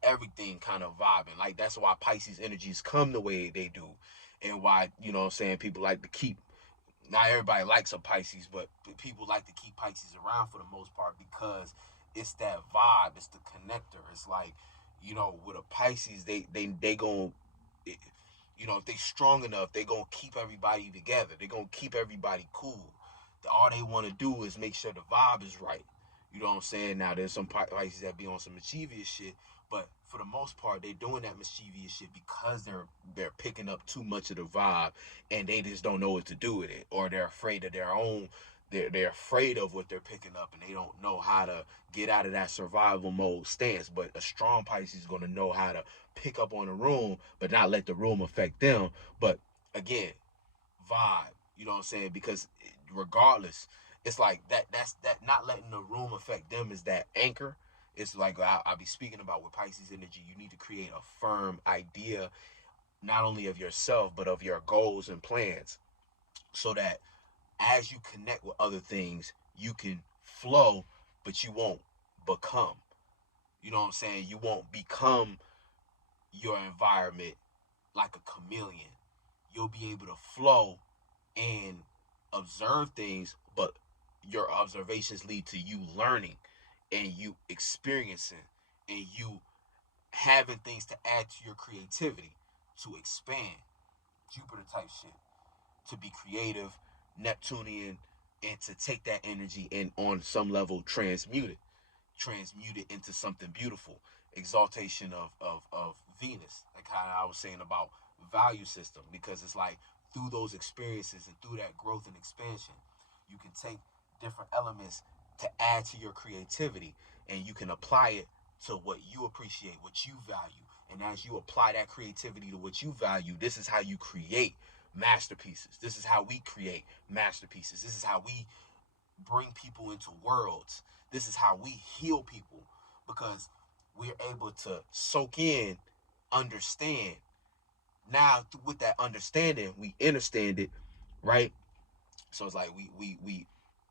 everything kind of vibing. Like, that's why Pisces energies come the way they do, and why, what I'm saying, people like to keep, not everybody likes a Pisces, but people like to keep Pisces around for the most part, because it's that vibe, it's the connector. It's like, with a Pisces, they gon' if they strong enough, they gonna keep everybody together. They gonna keep everybody cool. All they want to do is make sure the vibe is right. You know what I'm saying? Now, there's some Pisces that be on some mischievous shit, but for the most part, they're doing that mischievous shit because they're picking up too much of the vibe, and they just don't know what to do with it, or they're afraid of their own. They're afraid of what they're picking up, and they don't know how to get out of that survival mode stance. But a strong Pisces is going to know how to pick up on the room, but not let the room affect them. But again, vibe. You know what I'm saying? Because regardless, it's like that not letting the room affect them is that anchor. It's like I'll be speaking about with Pisces energy. You need to create a firm idea, not only of yourself, but of your goals and plans, so that as you connect with other things, you can flow, but you won't become. You know what I'm saying? You won't become your environment like a chameleon. You'll be able to flow and observe things, but your observations lead to you learning, and you experiencing, and you having things to add to your creativity, to expand. Jupiter type shit, to be creative, Neptunian, and to take that energy and on some level transmute it into something beautiful. Exaltation of Venus, like how I was saying about value system, because it's like through those experiences and through that growth and expansion, you can take different elements to add to your creativity, and you can apply it to what you appreciate, what you value. And as you apply that creativity to what you value, this is how you create masterpieces. This is how we create masterpieces. This is how we bring people into worlds. This is how we heal people, because we're able to soak in, understand. Now with that understanding, we understand it, right? So it's like we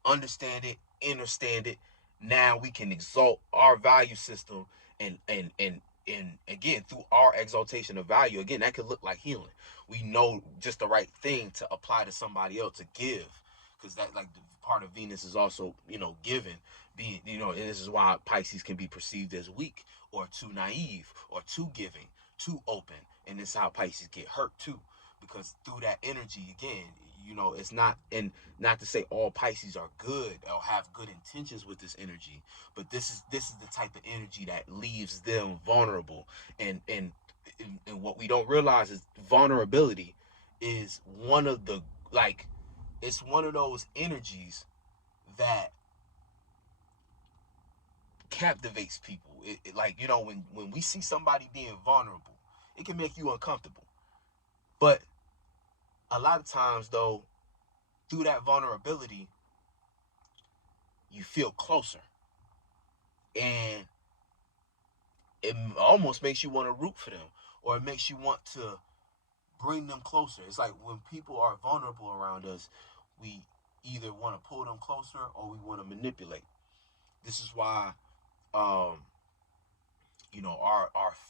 understand it, understand it. Now we can exalt our value system, and again, through our exaltation of value, again, that could look like healing. We know just the right thing to apply to somebody else, to give, because that, like, the part of Venus is also, giving, being, and this is why Pisces can be perceived as weak or too naive or too giving, too open, and this is how Pisces get hurt too, because through that energy, again, it's not, and not to say all Pisces are good or have good intentions with this energy, but this is the type of energy that leaves them vulnerable. And what we don't realize is vulnerability is one of the, like, it's one of those energies that captivates people. Like, when we see somebody being vulnerable, it can make you uncomfortable. But a lot of times, though, through that vulnerability, you feel closer. And it almost makes you want to root for them, or it makes you want to bring them closer. It's like when people are vulnerable around us, we either want to pull them closer or we want to manipulate. This is why, our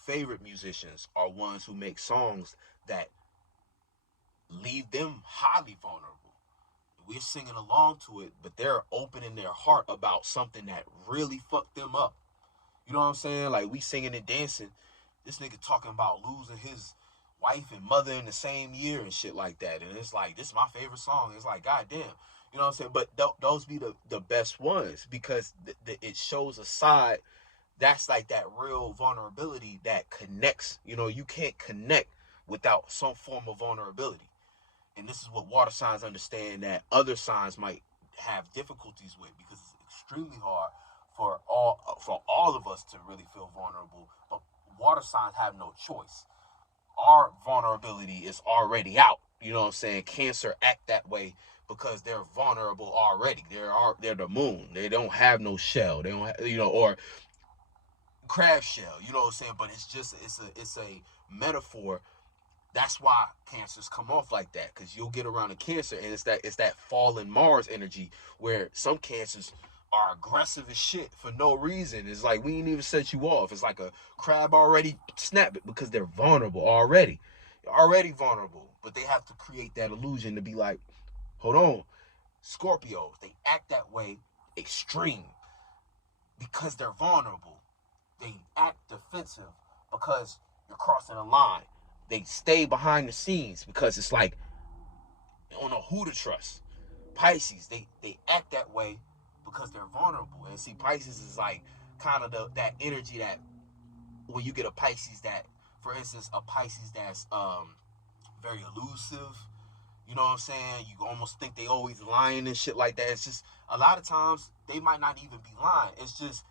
favorite musicians are ones who make songs that leave them highly vulnerable. We're singing along to it, but they're opening their heart about something that really fucked them up. You know what I'm saying? Like, we singing and dancing. This nigga talking about losing his wife and mother in the same year and shit like that. And it's like, this is my favorite song. It's like, goddamn. You know what I'm saying? But those be the best ones, because it shows a side that's like that real vulnerability that connects. You can't connect without some form of vulnerability. And this is what water signs understand that other signs might have difficulties with, because it's extremely hard for all of us to really feel vulnerable. But water signs have no choice. Our vulnerability is already out. You know what I'm saying? Cancer act that way because they're vulnerable already. They're the moon. They don't have no shell. They don't have, or crab shell. You know what I'm saying? But it's a metaphor. That's why cancers come off like that, because you'll get around a cancer, and it's that fallen Mars energy, where some cancers are aggressive as shit for no reason. It's like, we ain't even set you off. It's like a crab already snapped it, because they're vulnerable already. They're already vulnerable, but they have to create that illusion to be like, hold on. Scorpios, they act that way extreme because they're vulnerable. They act defensive because you're crossing a line. They stay behind the scenes because it's like, they don't know who to trust. Pisces, they act that way because they're vulnerable. And see, Pisces is like kind of that energy that when you get a Pisces that, for instance, a Pisces that's very elusive, you know what I'm saying? You almost think they always lying and shit like that. It's just, a lot of times they might not even be lying. It's just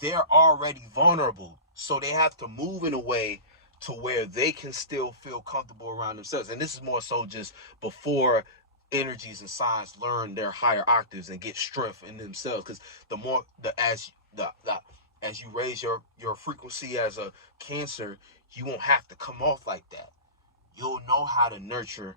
they're already vulnerable. So they have to move in a way to where they can still feel comfortable around themselves. And this is more so just before energies and signs learn their higher octaves and get strength in themselves. Because the more as you raise your frequency as a Cancer, you won't have to come off like that. You'll know how to nurture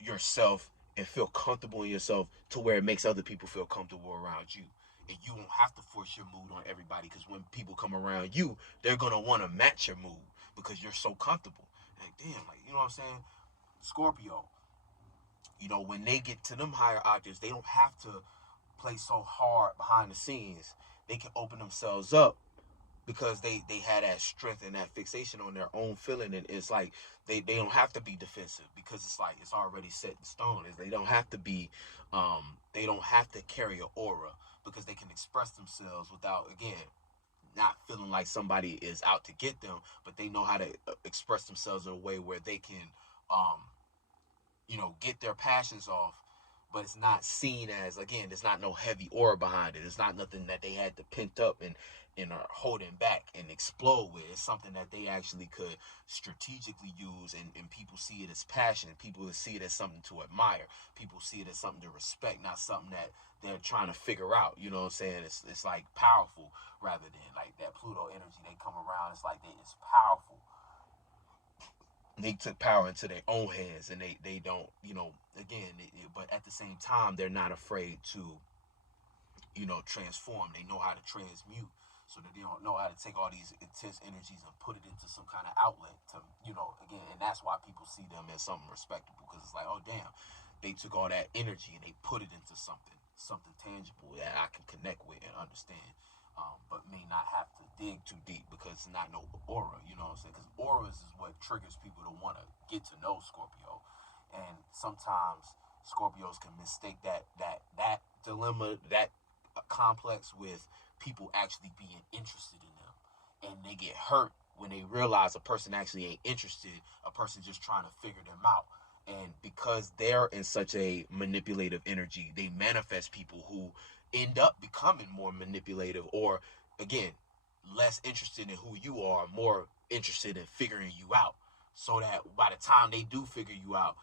yourself and feel comfortable in yourself to where it makes other people feel comfortable around you. And you won't have to force your mood on everybody, because when people come around you, they're going to want to match your mood because you're so comfortable. Like, damn, like, you know what I'm saying? Scorpio, when they get to them higher octaves, they don't have to play so hard behind the scenes. They can open themselves up because they had that strength and that fixation on their own feeling. And it's like they don't have to be defensive, because it's like it's already set in stone. They don't have to be they don't have to carry an aura, because they can express themselves without, again, not feeling like somebody is out to get them, but they know how to express themselves in a way where they can get their passions off but it's not seen as, again, there's not no heavy aura behind it. It's not nothing that they had to pent up and are holding back and explode with. It's something that they actually could strategically use, and people see it as passion. People see it as something to admire. People see it as something to respect, not something that they're trying to figure out. You know what I'm saying? It's like powerful rather than like that Pluto energy. They come around, it's like it's powerful. They took power into their own hands, and they don't, again, but at the same time, they're not afraid to, transform. They know how to transmute, so that they don't know how to take all these intense energies and put it into some kind of outlet to, again, and that's why people see them as something respectable, because it's like, oh damn, they took all that energy and they put it into something tangible that I can connect with and understand. But may not have to dig too deep, because it's not no aura, you know what I'm saying? Because auras is what triggers people to want to get to know Scorpio, and sometimes Scorpios can mistake that dilemma, that complex, with people actually being interested in them, and they get hurt when they realize a person actually ain't interested, a person just trying to figure them out. And because they're in such a manipulative energy, they manifest people who end up becoming more manipulative, or again, less interested in who you are, more interested in figuring you out, so that by the time they do figure you out,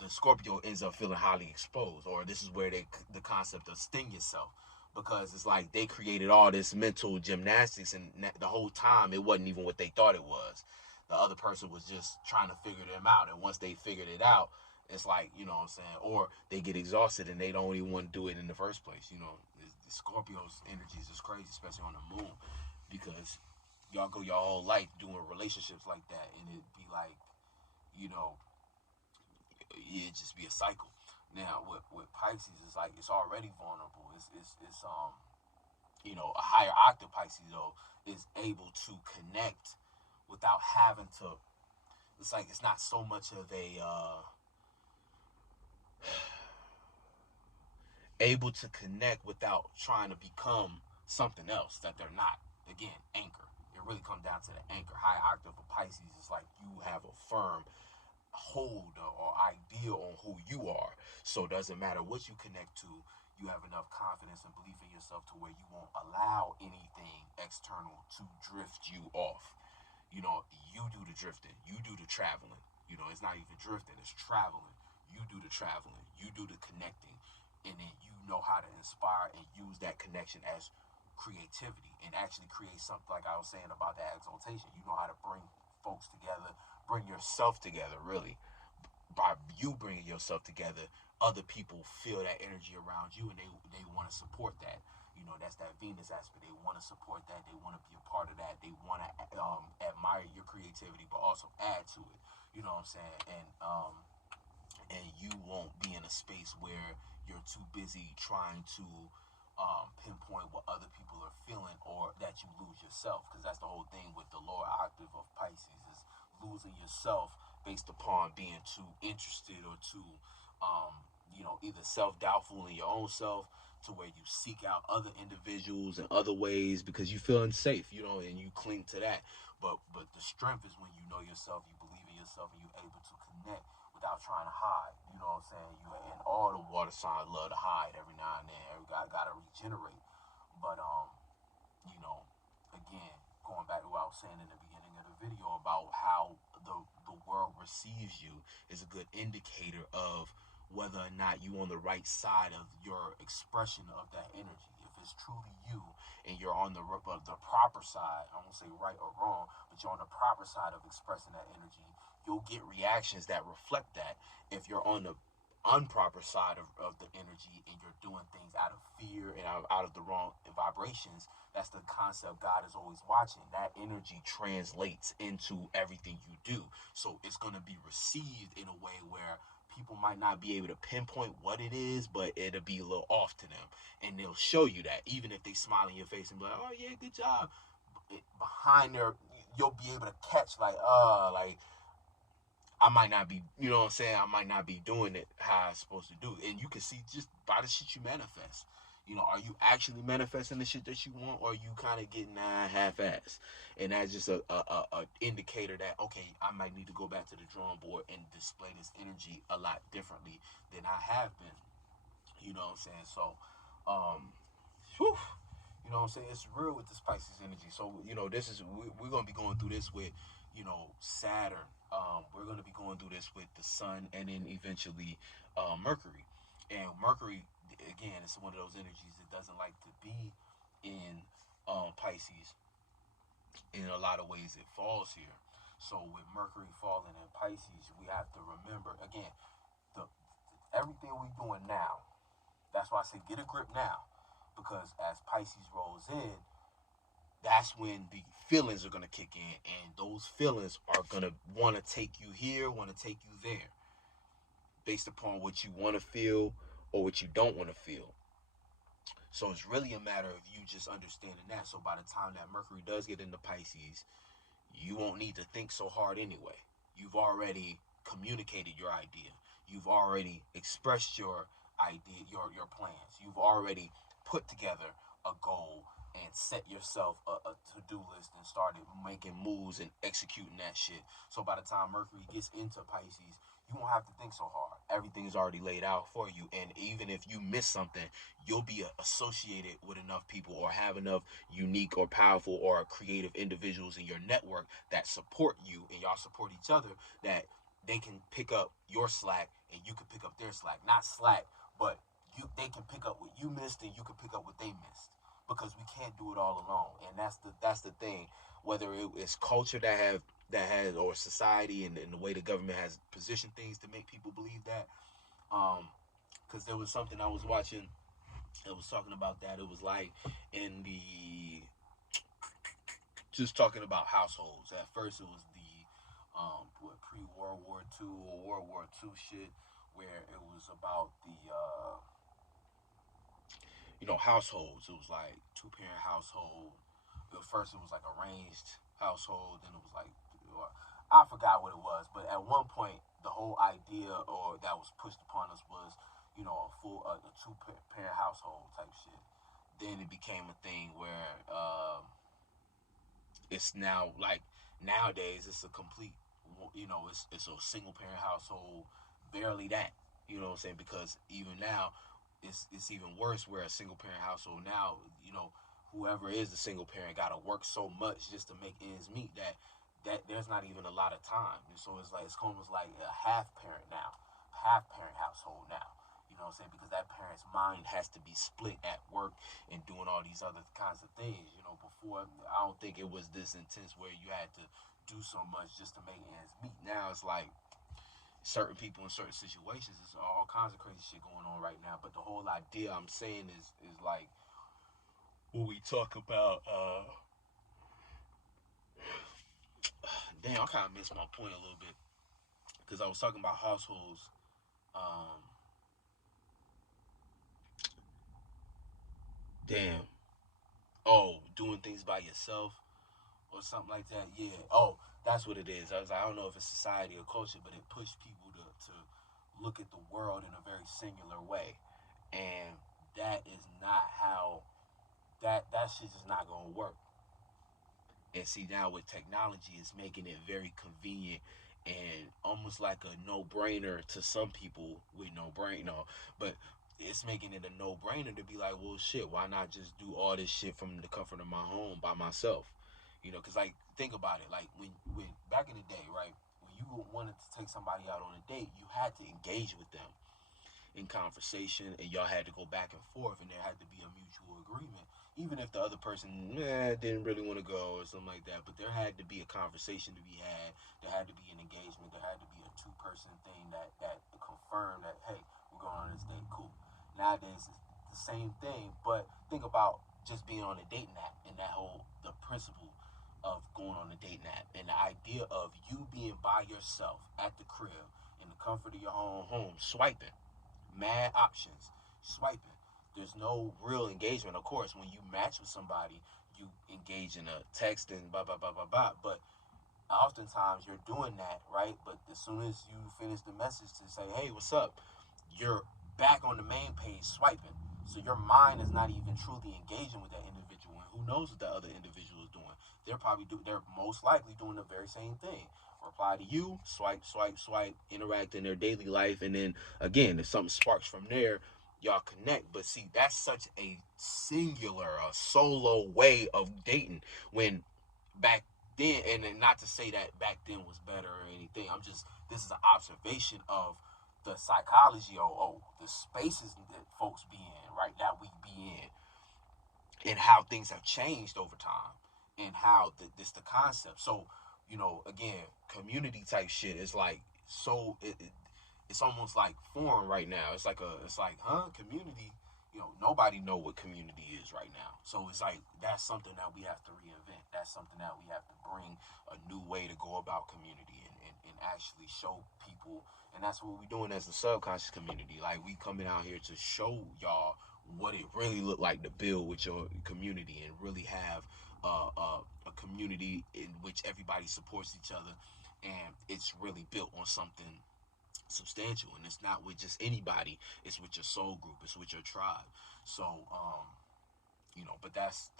the Scorpio ends up feeling highly exposed. Or this is where the concept of sting yourself, because it's like they created all this mental gymnastics, and the whole time it wasn't even what they thought it was. The other person was just trying to figure them out, and once they figured it out, it's like, you know what I'm saying, or they get exhausted and they don't even want to do it in the first place. The Scorpio's energy is just crazy, especially on the moon, because y'all go your whole life doing relationships like that, and it'd be like, you know, it'd just be a cycle. Now with Pisces, it's like it's already vulnerable. It's a higher octave Pisces though is able to connect without having to. It's like it's not so much of a able to connect without trying to become something else that they're not. Again, anchor. It really comes down to the anchor. High octave of Pisces is like you have a firm hold or idea on who you are. So it doesn't matter what you connect to, you have enough confidence and belief in yourself to where you won't allow anything external to drift you off. You do the drifting, you do the traveling. It's not even drifting, it's traveling. You do the traveling, you do the connecting, and then you know how to inspire and use that connection as creativity and actually create something, like I was saying about that exaltation. You know how to bring folks together, bring yourself together, really. By you bringing yourself together, other people feel that energy around you, and they want to support that. That's that Venus aspect. They want to support that. They want to be a part of that. They want to admire your creativity, but also add to it. You know what I'm saying? And you won't be in a space where you're too busy trying to pinpoint what other people are feeling, or that you lose yourself, because that's the whole thing with the lower octave of Pisces, is losing yourself based upon being too interested or too either self-doubtful in your own self, to where you seek out other individuals in other ways because you feel unsafe, and you cling to that. But the strength is when you know yourself, you believe in yourself, and you're able to connect without trying to hide. You know what I'm saying? And all the water signs love to hide every now and then. Every guy gotta regenerate. But again, going back to what I was saying in the beginning of the video about how the world receives you is a good indicator of whether or not you on the right side of your expression of that energy. If it's truly you and you're on the proper side, I won't say right or wrong, but you're on the proper side of expressing that energy, you'll get reactions that reflect that. If you're on the improper side of the energy and you're doing things out of fear and out of the wrong vibrations, that's the concept God is always watching. That energy translates into everything you do. So it's going to be received in a way where people might not be able to pinpoint what it is, but it'll be a little off to them. And they'll show you that, even if they smile in your face and be like, oh yeah, good job. Behind their, you'll be able to catch like I might not be, you know what I'm saying? I might not be doing it how I'm supposed to do. And you can see just by the shit you manifest. Are you actually manifesting the shit that you want, or are you kind of getting half-assed? And that's just a indicator that, okay, I might need to go back to the drawing board and display this energy a lot differently than I have been. You know what I'm saying? So, whew, you know what I'm saying? It's real with this Pisces energy. So, this is, we're going to be going through this with, Saturn. We're going to be going through this with the sun, and then eventually Mercury. And Mercury, again, it's one of those energies that doesn't like to be in Pisces. In a lot of ways, it falls here. So with Mercury falling in Pisces, we have to remember, again, the everything we're doing now. That's why I say get a grip now, because as Pisces rolls in, that's when the feelings are gonna kick in, and those feelings are gonna want to take you here, want to take you there, based upon what you want to feel or what you don't want to feel. So it's really a matter of you just understanding that. So by the time that Mercury does get into Pisces, you won't need to think so hard anyway. You've already communicated your idea. You've already expressed your idea, your plans. You've already put together a goal and set yourself a to-do list and started making moves and executing that shit. So by the time Mercury gets into Pisces, you won't have to think so hard. Everything is already laid out for you. And even if you miss something, you'll be associated with enough people or have enough unique or powerful or creative individuals in your network that support you, and y'all support each other, that they can pick up your slack and you can pick up their slack. Not slack, but they can pick up what you missed and you can pick up what they missed, because we can't do it all alone. And that's the thing. Whether it's culture that has, or society, and the way the government has positioned things to make people believe that. Because there was something I was watching that was talking about that. It was like in the just talking about households. At first, it was the pre-World War II or World War II shit, where it was about the households. It was like two-parent household. At first, it was like arranged household. Then it was like, I forgot what it was. But at one point, the whole idea or that was pushed upon us was, a two-parent household type shit. Then it became a thing where it's now like nowadays it's a complete, it's a single parent household, barely that. You know what I'm saying? Because even now, it's even worse, where a single parent household now, whoever is the single parent got to work so much just to make ends meet that there's not even a lot of time. And so it's like it's almost like a half parent now, half parent household now. You know what I'm saying? Because that parent's mind has to be split at work and doing all these other kinds of things. Before, I don't think it was this intense where you had to do so much just to make ends meet. Now it's like certain people in certain situations, there's all kinds of crazy shit going on right now. But the whole idea I'm saying is like when we talk about damn, I kind of missed my point a little bit, because I was talking about households. Um, damn. Oh, doing things by yourself or something like that. Yeah. Oh, that's what it is. I was like, I don't know if it's society or culture, but it pushed people to look at the world in a very singular way, and that is not how that shit is not gonna work. And see, now with technology, it's making it very convenient and almost like a no-brainer to some people with no brain, but it's making it a no-brainer to be like, well, shit, why not just do all this shit from the comfort of my home by myself? Because like, think about it, like when back in the day, right, when you wanted to take somebody out on a date, you had to engage with them in conversation, and y'all had to go back and forth, and there had to be a mutual agreement, even if the other person didn't really want to go or something like that. But there had to be a conversation to be had. There had to be an engagement. There had to be a two-person thing that confirmed that, hey, we're going on this date, cool. Nowadays it's the same thing, but think about just being on a dating app and that whole the principle of going on a dating app, and the idea of you being by yourself at the crib in the comfort of your own home, swiping, mad options, swiping. There's no real engagement. Of course, when you match with somebody, you engage in a text and blah blah blah blah blah. But oftentimes you're doing that, right? But as soon as you finish the message to say, "Hey, what's up?" you're back on the main page swiping. So your mind is not even truly engaging with that individual. And who knows what the other individual is doing? They're most likely doing the very same thing. Reply to you, swipe, swipe, swipe, interact in their daily life, and then again, if something sparks from there, y'all connect. But see, that's such a singular, a solo way of dating. When back then, and then not to say that back then was better or anything. This is an observation of the psychology or the spaces that folks be in, right? That we be in, and how things have changed over time, and how the concept. So, again, community type shit is like so it's almost like foreign right now. It's like, huh, community. Nobody know what community is right now. So it's like that's something that we have to reinvent. That's something that we have to bring a new way to go about community, and actually show people. And that's what we're doing as the subconscious community. Like, we coming out here to show y'all what it really look like to build with your community, and really have a community in which everybody supports each other, and it's really built on something substantial. And it's not with just anybody, it's with your soul group, it's with your tribe. So but that's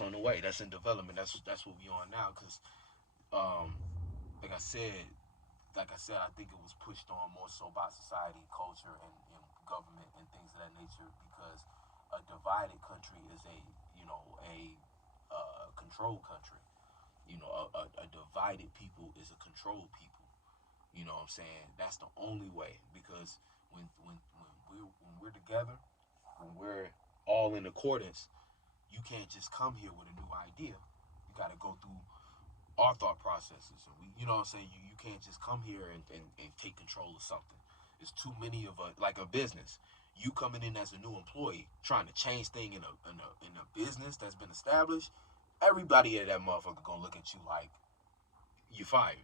on the way, that's in development, that's what we on now. Because um like I said I think it was pushed on more so by society, culture, and government, and things of that nature. Because a divided country is a controlled country. A divided people is a controlled people. You know what I'm saying? That's the only way. Because when we're together, when we're all in accordance, you can't just come here with a new idea. You got to go through our thought processes, and you know what I'm saying. You can't just come here and take control of something. There's too many of like a business. You coming in as a new employee, trying to change thing in a business that's been established. Everybody at that motherfucker gonna look at you like you fired.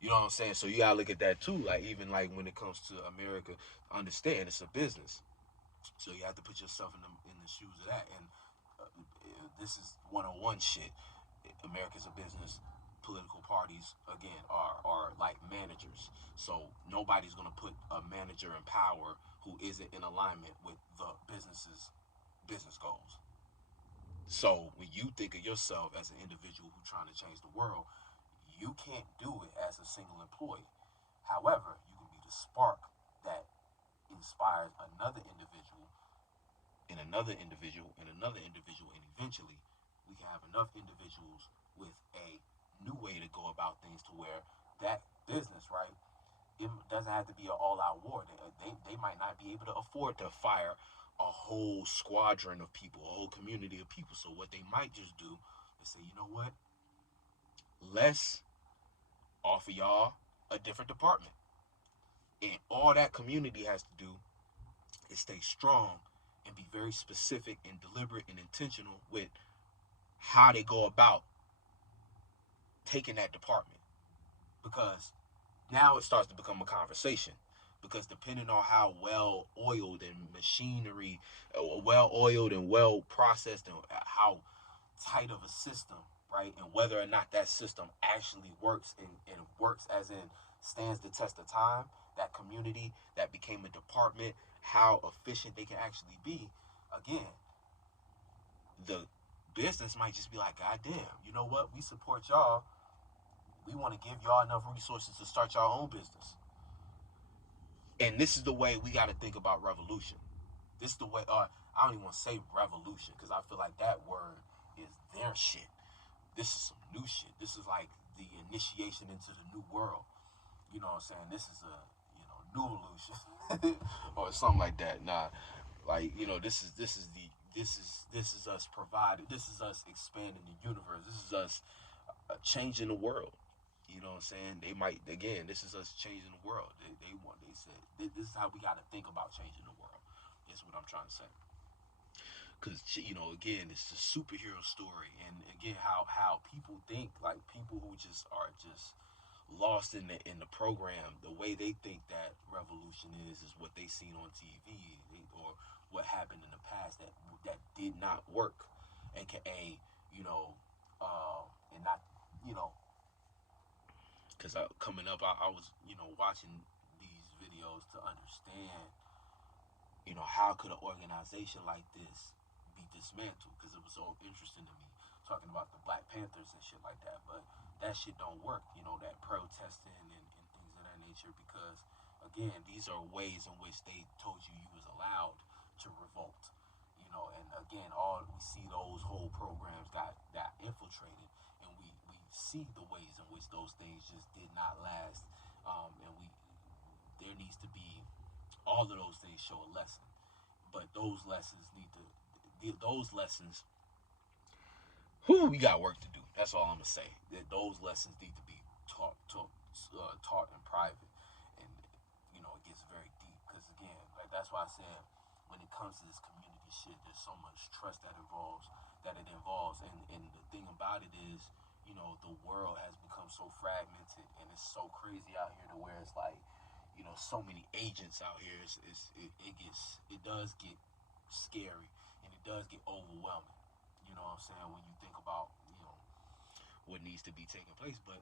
You know what I'm saying? So you gotta look at that too. Like, even like when it comes to America, understand it's a business. So you have to put yourself in the shoes of that. And this is 101 shit. America's a business. Political parties, again, are like managers. So nobody's gonna put a manager in power who isn't in alignment with the business goals. So when you think of yourself as an individual who's trying to change the world, you can't do it as a single employee. However, you can be the spark that inspires another individual, and another individual, and another individual, and eventually we can have enough individuals with a new way to go about things, to where that business, right, it doesn't have to be an all-out war. They might not be able to afford to fire a whole squadron of people, a whole community of people. So what they might just do is say, you know what, let's offer y'all a different department. And all that community has to do is stay strong and be very specific and deliberate and intentional with how they go about taking that department. Because now it starts to become a conversation. Because depending on how well oiled and machinery, well oiled and well processed, and how tight of a system, right, and whether or not that system actually works, and works as in stands the test of time, that community that became a department, how efficient they can actually be. Again, the business might just be like, God damn, you know what, we support y'all, we want to give y'all enough resources to start your own business. And this is the way we got to think about revolution. This is the way, I don't even want to say revolution, because I feel like that word is their shit. This is some new shit. This is like the initiation into the new world. You know what I'm saying? This is a, new illusion or something like that. Nah, like, this is us providing. This is us expanding the universe. This is us changing the world. You know what I'm saying? They might, again, this is us changing the world. They said this is how we got to think about changing the world. Is what I'm trying to say. Because, again, it's a superhero story. And again, how people think, like people who just are just lost in the program, the way they think that revolution is what they seen on TV, or what happened in the past that did not work, aka, and not, because coming up, I was, watching these videos to understand, how could an organization like this be dismantled? Because it was so interesting to me, talking about the Black Panthers and shit like that. But that shit don't work, that protesting and things of that nature, because Again, these are ways in which they told you was allowed to revolt. And again, all we see those whole programs got infiltrated, and we see the ways in which those things just did not last. And there needs to be, all of those things show a lesson, but those lessons those lessons, we got work to do. That's all I'm gonna say. That those lessons need to be taught in private, and it gets very deep. Because again, like that's why I said, when it comes to this community shit, there's so much trust that it involves, and the thing about it is, the world has become so fragmented, and it's so crazy out here to where it's like, so many agents out here. It does get scary, and it does get overwhelming. You know what I'm saying? When you think about what needs to be taking place, but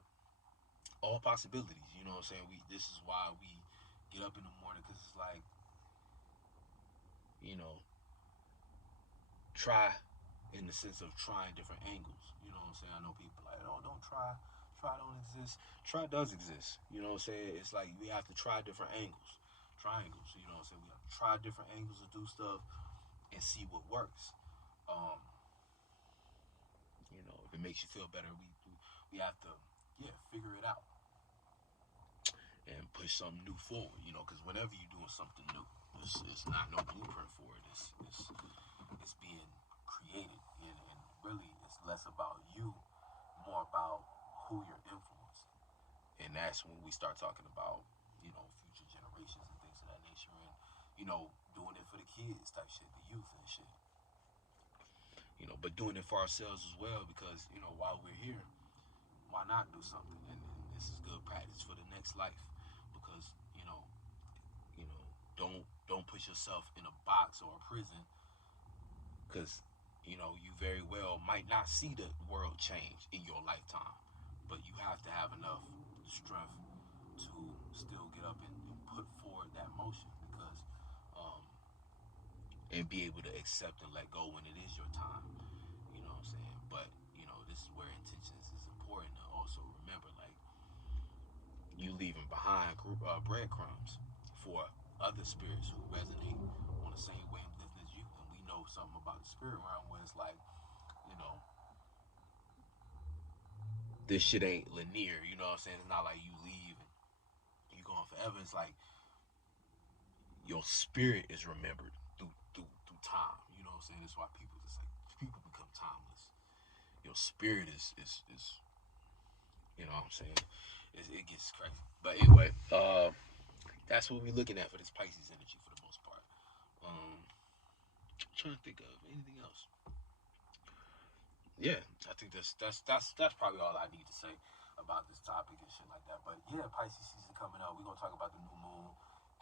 all possibilities. You know what I'm saying? This is why we get up in the morning, because it's like, try, in the sense of trying different angles. You know what I'm saying? I know people like, oh, don't try. Try don't exist. Try does exist. You know what I'm saying? It's like we have to try different angles, triangles. You know what I'm saying? We have to try different angles to do stuff and see what works. Um, if it makes you feel better, we have to, figure it out and push something new forward. Because whenever you're doing something new, it's not no blueprint for it. It's being created, and really it's less about you, more about who you're influencing. And that's when we start talking about future generations and things of that nature, and doing it for the kids type shit, the youth and shit. But doing it for ourselves as well, because while we're here, why not do something? And this is good practice for the next life, because you know don't put yourself in a box or a prison, because you very well might not see the world change in your lifetime, but you have to have enough strength to still get up and put forward that motion, because and be able to accept and let go when it is your time. You know what I'm saying? But this is where intentions is important to also remember. Like, you leaving behind breadcrumbs for other spirits who resonate on the same wavelength as you. And we know something about the spirit realm where it's like, you know, this shit ain't linear. You know what I'm saying? It's not like you leave and you going forever. It's like your spirit is remembered through time. You know what I'm saying? That's why people become timeless. Your spirit is you know what I'm saying? It gets crazy. But anyway, that's what we're looking at for this Pisces energy for the most part. I'm trying to think of anything else. Yeah, I think that's probably all I need to say about this topic and shit like that. But yeah, Pisces season coming up. We're gonna talk about the new moon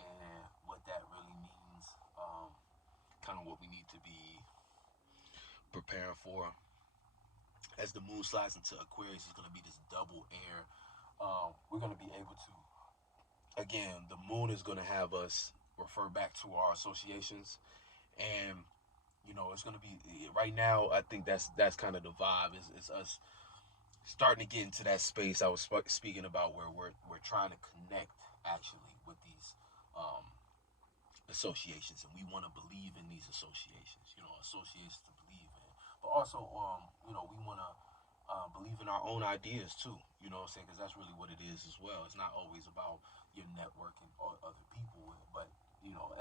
and what that really means. Kind of what we need to be preparing for. As the moon slides into Aquarius, it's gonna be this double air. We're gonna be able to, again, the moon is gonna have us refer back to our associations, and it's gonna be right now. I think that's kind of the vibe. Is us starting to get into that space I was speaking about, where we're trying to connect actually with these associations, and we want to believe in these associations. Associations to believe in, but also we want to believe in our own ideas too. You know what I'm saying? Because that's really what it is as well. It's not always about your networking or other people, but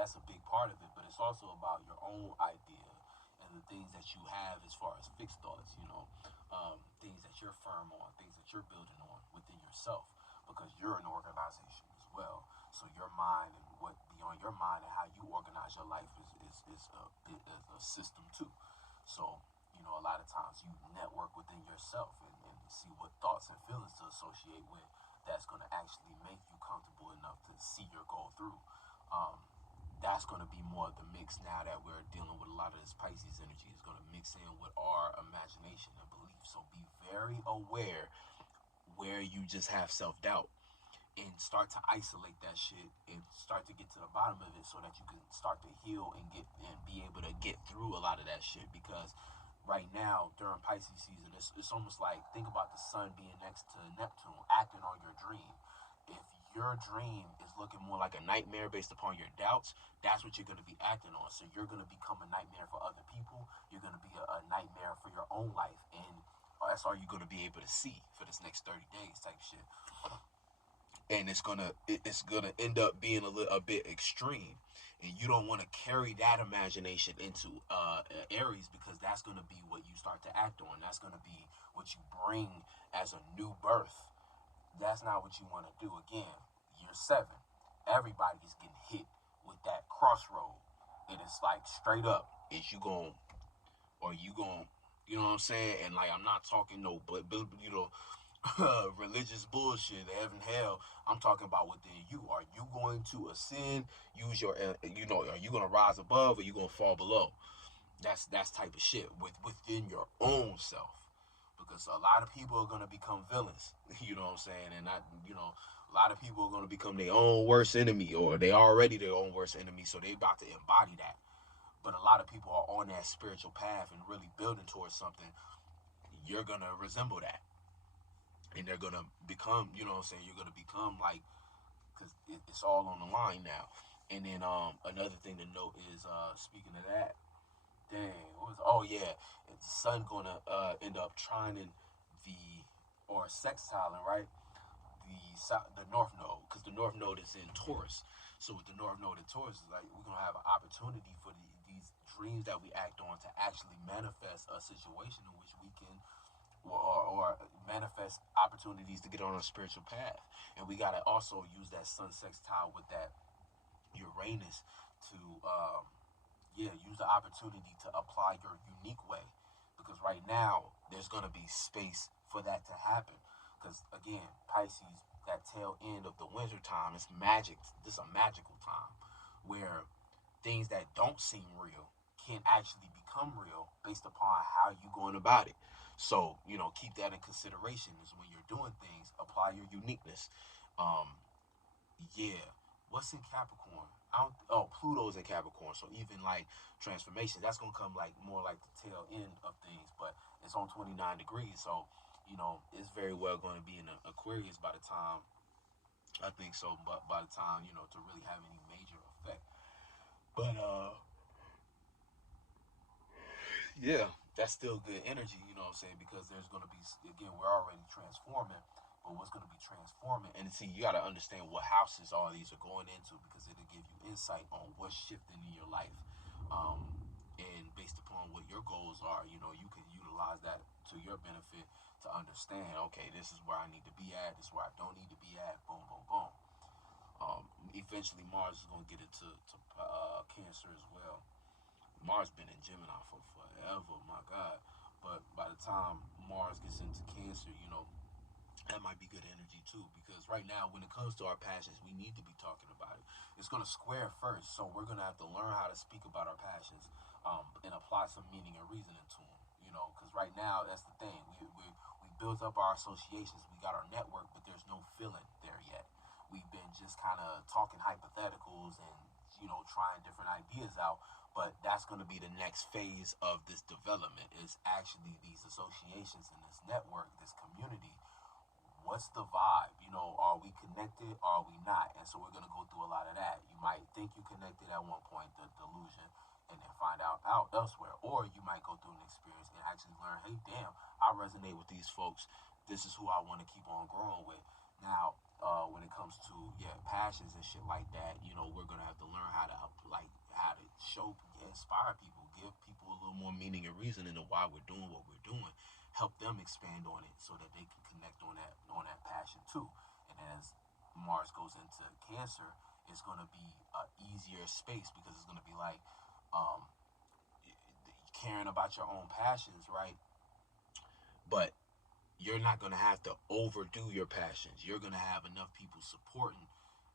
that's a big part of it. But it's also about your own idea and the things that you have as far as fixed thoughts. Things that you're firm on, things that you're building on within yourself, because you're an organization as well. So your mind and what beyond your mind and how you organize your life is a system too. So a lot of times you network within yourself and see what thoughts and feelings to associate with, that's going to actually make you comfortable enough to see your goal through. That's going to be more of the mix now that we're dealing with a lot of this Pisces energy. Is going to mix in with our imagination and belief. So be very aware where you just have self-doubt, and start to isolate that shit and start to get to the bottom of it, so that you can start to heal and be able to get through a lot of that shit. Because right now during Pisces season, it's almost like, think about the sun being next to Neptune acting on your dream. If your dream is looking more like a nightmare based upon your doubts, that's what you're going to be acting on. So you're going to become a nightmare for other people. You're going to be a nightmare for your own life. And that's all you're going to be able to see for this next 30 days type shit. And it's gonna end up being a bit extreme, and you don't want to carry that imagination into Aries, because that's gonna be what you start to act on. That's gonna be what you bring as a new birth. That's not what you want to do. Again, year 7, everybody's getting hit with that crossroad, and it's like straight up, is you going or you going, you know what I'm saying? And like, I'm not talking no, but you know, religious bullshit, heaven, hell. I'm talking about within you. Are you going to ascend? Use your, are you going to rise above, or you going to fall below? That's type of shit within your own self. Because a lot of people are going to become villains. You know what I'm saying? And a lot of people are going to become their own worst enemy, or they already their own worst enemy. So they about to embody that. But a lot of people are on that spiritual path and really building towards something. You're going to resemble that. And they're going to become, you know what I'm saying, you're going to become like, because it's all on the line now. And then another thing to note is, speaking of that, the sun going to end up trining or sextiling, right? The North Node, because the North Node is in Taurus. So with the North Node in Taurus, it's like we're going to have an opportunity for these dreams that we act on to actually manifest a situation in which we can, or manifest opportunities to get on a spiritual path. And we got to also use that sun sextile with that Uranus to use the opportunity to apply your unique way, because right now there's going to be space for that to happen. Because again, Pisces, that tail end of the winter time, is magic. This is a magical time where things that don't seem real can actually become real based upon how you going about it. So, keep that in consideration, is when you're doing things, apply your uniqueness. Yeah. What's in Capricorn? Pluto's in Capricorn. So even like transformation, that's gonna come like more like the tail end of things, but it's on 29 degrees. So, it's very well going to be in Aquarius by the time, I think so, but by the time, to really have any major effect. But yeah, that's still good energy, you know what I'm saying? Because there's going to be, again, we're already transforming, but what's going to be transforming, and see, you got to understand what houses all these are going into, because it'll give you insight on what's shifting in your life. And based upon what your goals are, you can utilize that to your benefit to understand, okay, this is where I need to be at, this is where I don't need to be at, boom, boom, boom. Eventually, Mars is going to get into Cancer as well. Mars been in Gemini for forever, my God. But by the time Mars gets into Cancer, that might be good energy too. Because right now, when it comes to our passions, we need to be talking about it. It's going to square first, so we're going to have to learn how to speak about our passions and apply some meaning and reasoning to them. Because right now, that's the thing. We built up our associations, we got our network, but there's no feeling there yet. We've been just kind of talking hypotheticals and trying different ideas out. But that's going to be the next phase of this development, is actually these associations and this network, this community. What's the vibe? Are we connected? Are we not? And so we're going to go through a lot of that. You might think you connected at one point, the delusion, and then find out elsewhere. Or you might go through an experience and actually learn, hey, damn, I resonate with these folks. This is who I want to keep on growing with. Now, when it comes to passions and shit like that, we're gonna have to learn how to inspire people, give people a little more meaning and reasoning to why we're doing what we're doing, help them expand on it so that they can connect on that passion too. And as Mars goes into Cancer, it's gonna be an easier space, because it's gonna be like caring about your own passions, right? But you're not going to have to overdo your passions. You're going to have enough people supporting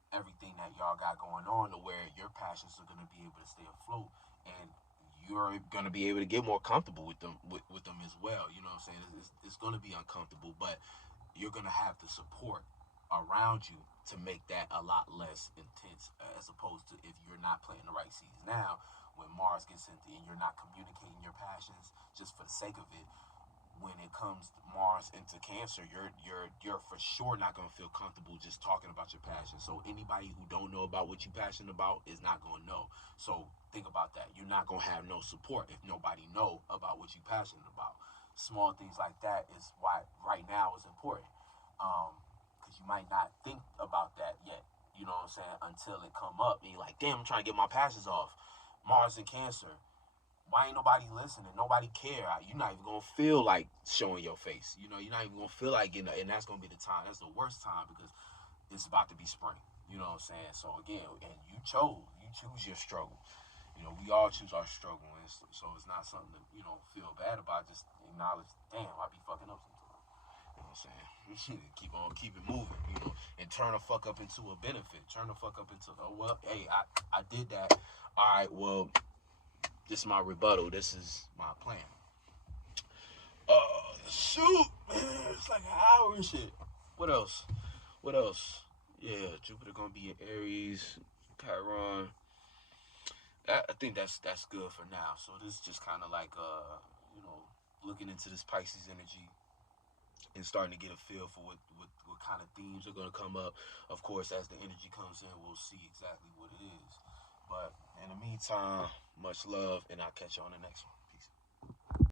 everything that y'all got going on to where your passions are going to be able to stay afloat, and you're going to be able to get more comfortable with them as well. You know what I'm saying? It's going to be uncomfortable, but you're going to have the support around you to make that a lot less intense, as opposed to if you're not planting the right seeds. Now, when Mars gets into and you're not communicating your passions just for the sake of it, when it comes to Mars into Cancer, you're for sure not gonna feel comfortable just talking about your passion. So anybody who don't know about what you're passionate about is not gonna know. So think about that. You're not gonna have no support if nobody know about what you're passionate about. Small things like that is why right now is important. Because you might not think about that yet. You know what I'm saying? Until it come up and you're like, damn, I'm trying to get my passions off. Mars and Cancer. Why ain't nobody listening? Nobody care. You're not even gonna feel like showing your face. You know, you're not even gonna feel like getting, and that's gonna be the time. That's the worst time because it's about to be spring. You know what I'm saying? So again, and you choose your struggle. You know, we all choose our struggle, and so it's not something to feel bad about. Just acknowledge, damn, I be fucking up sometimes. You know what I'm saying? keep it moving. You know, and turn the fuck up into a benefit. Turn the fuck up into, oh well, hey, I did that. All right, well. This is my rebuttal. This is my plan. Shoot, man, it's like an hour and shit. What else? What else? Yeah, Jupiter gonna be in Aries, Chiron. I think that's good for now. So this is just kind of like looking into this Pisces energy and starting to get a feel for what kind of themes are gonna come up. Of course, as the energy comes in, we'll see exactly what it is. But in the meantime, much love, and I'll catch you on the next one.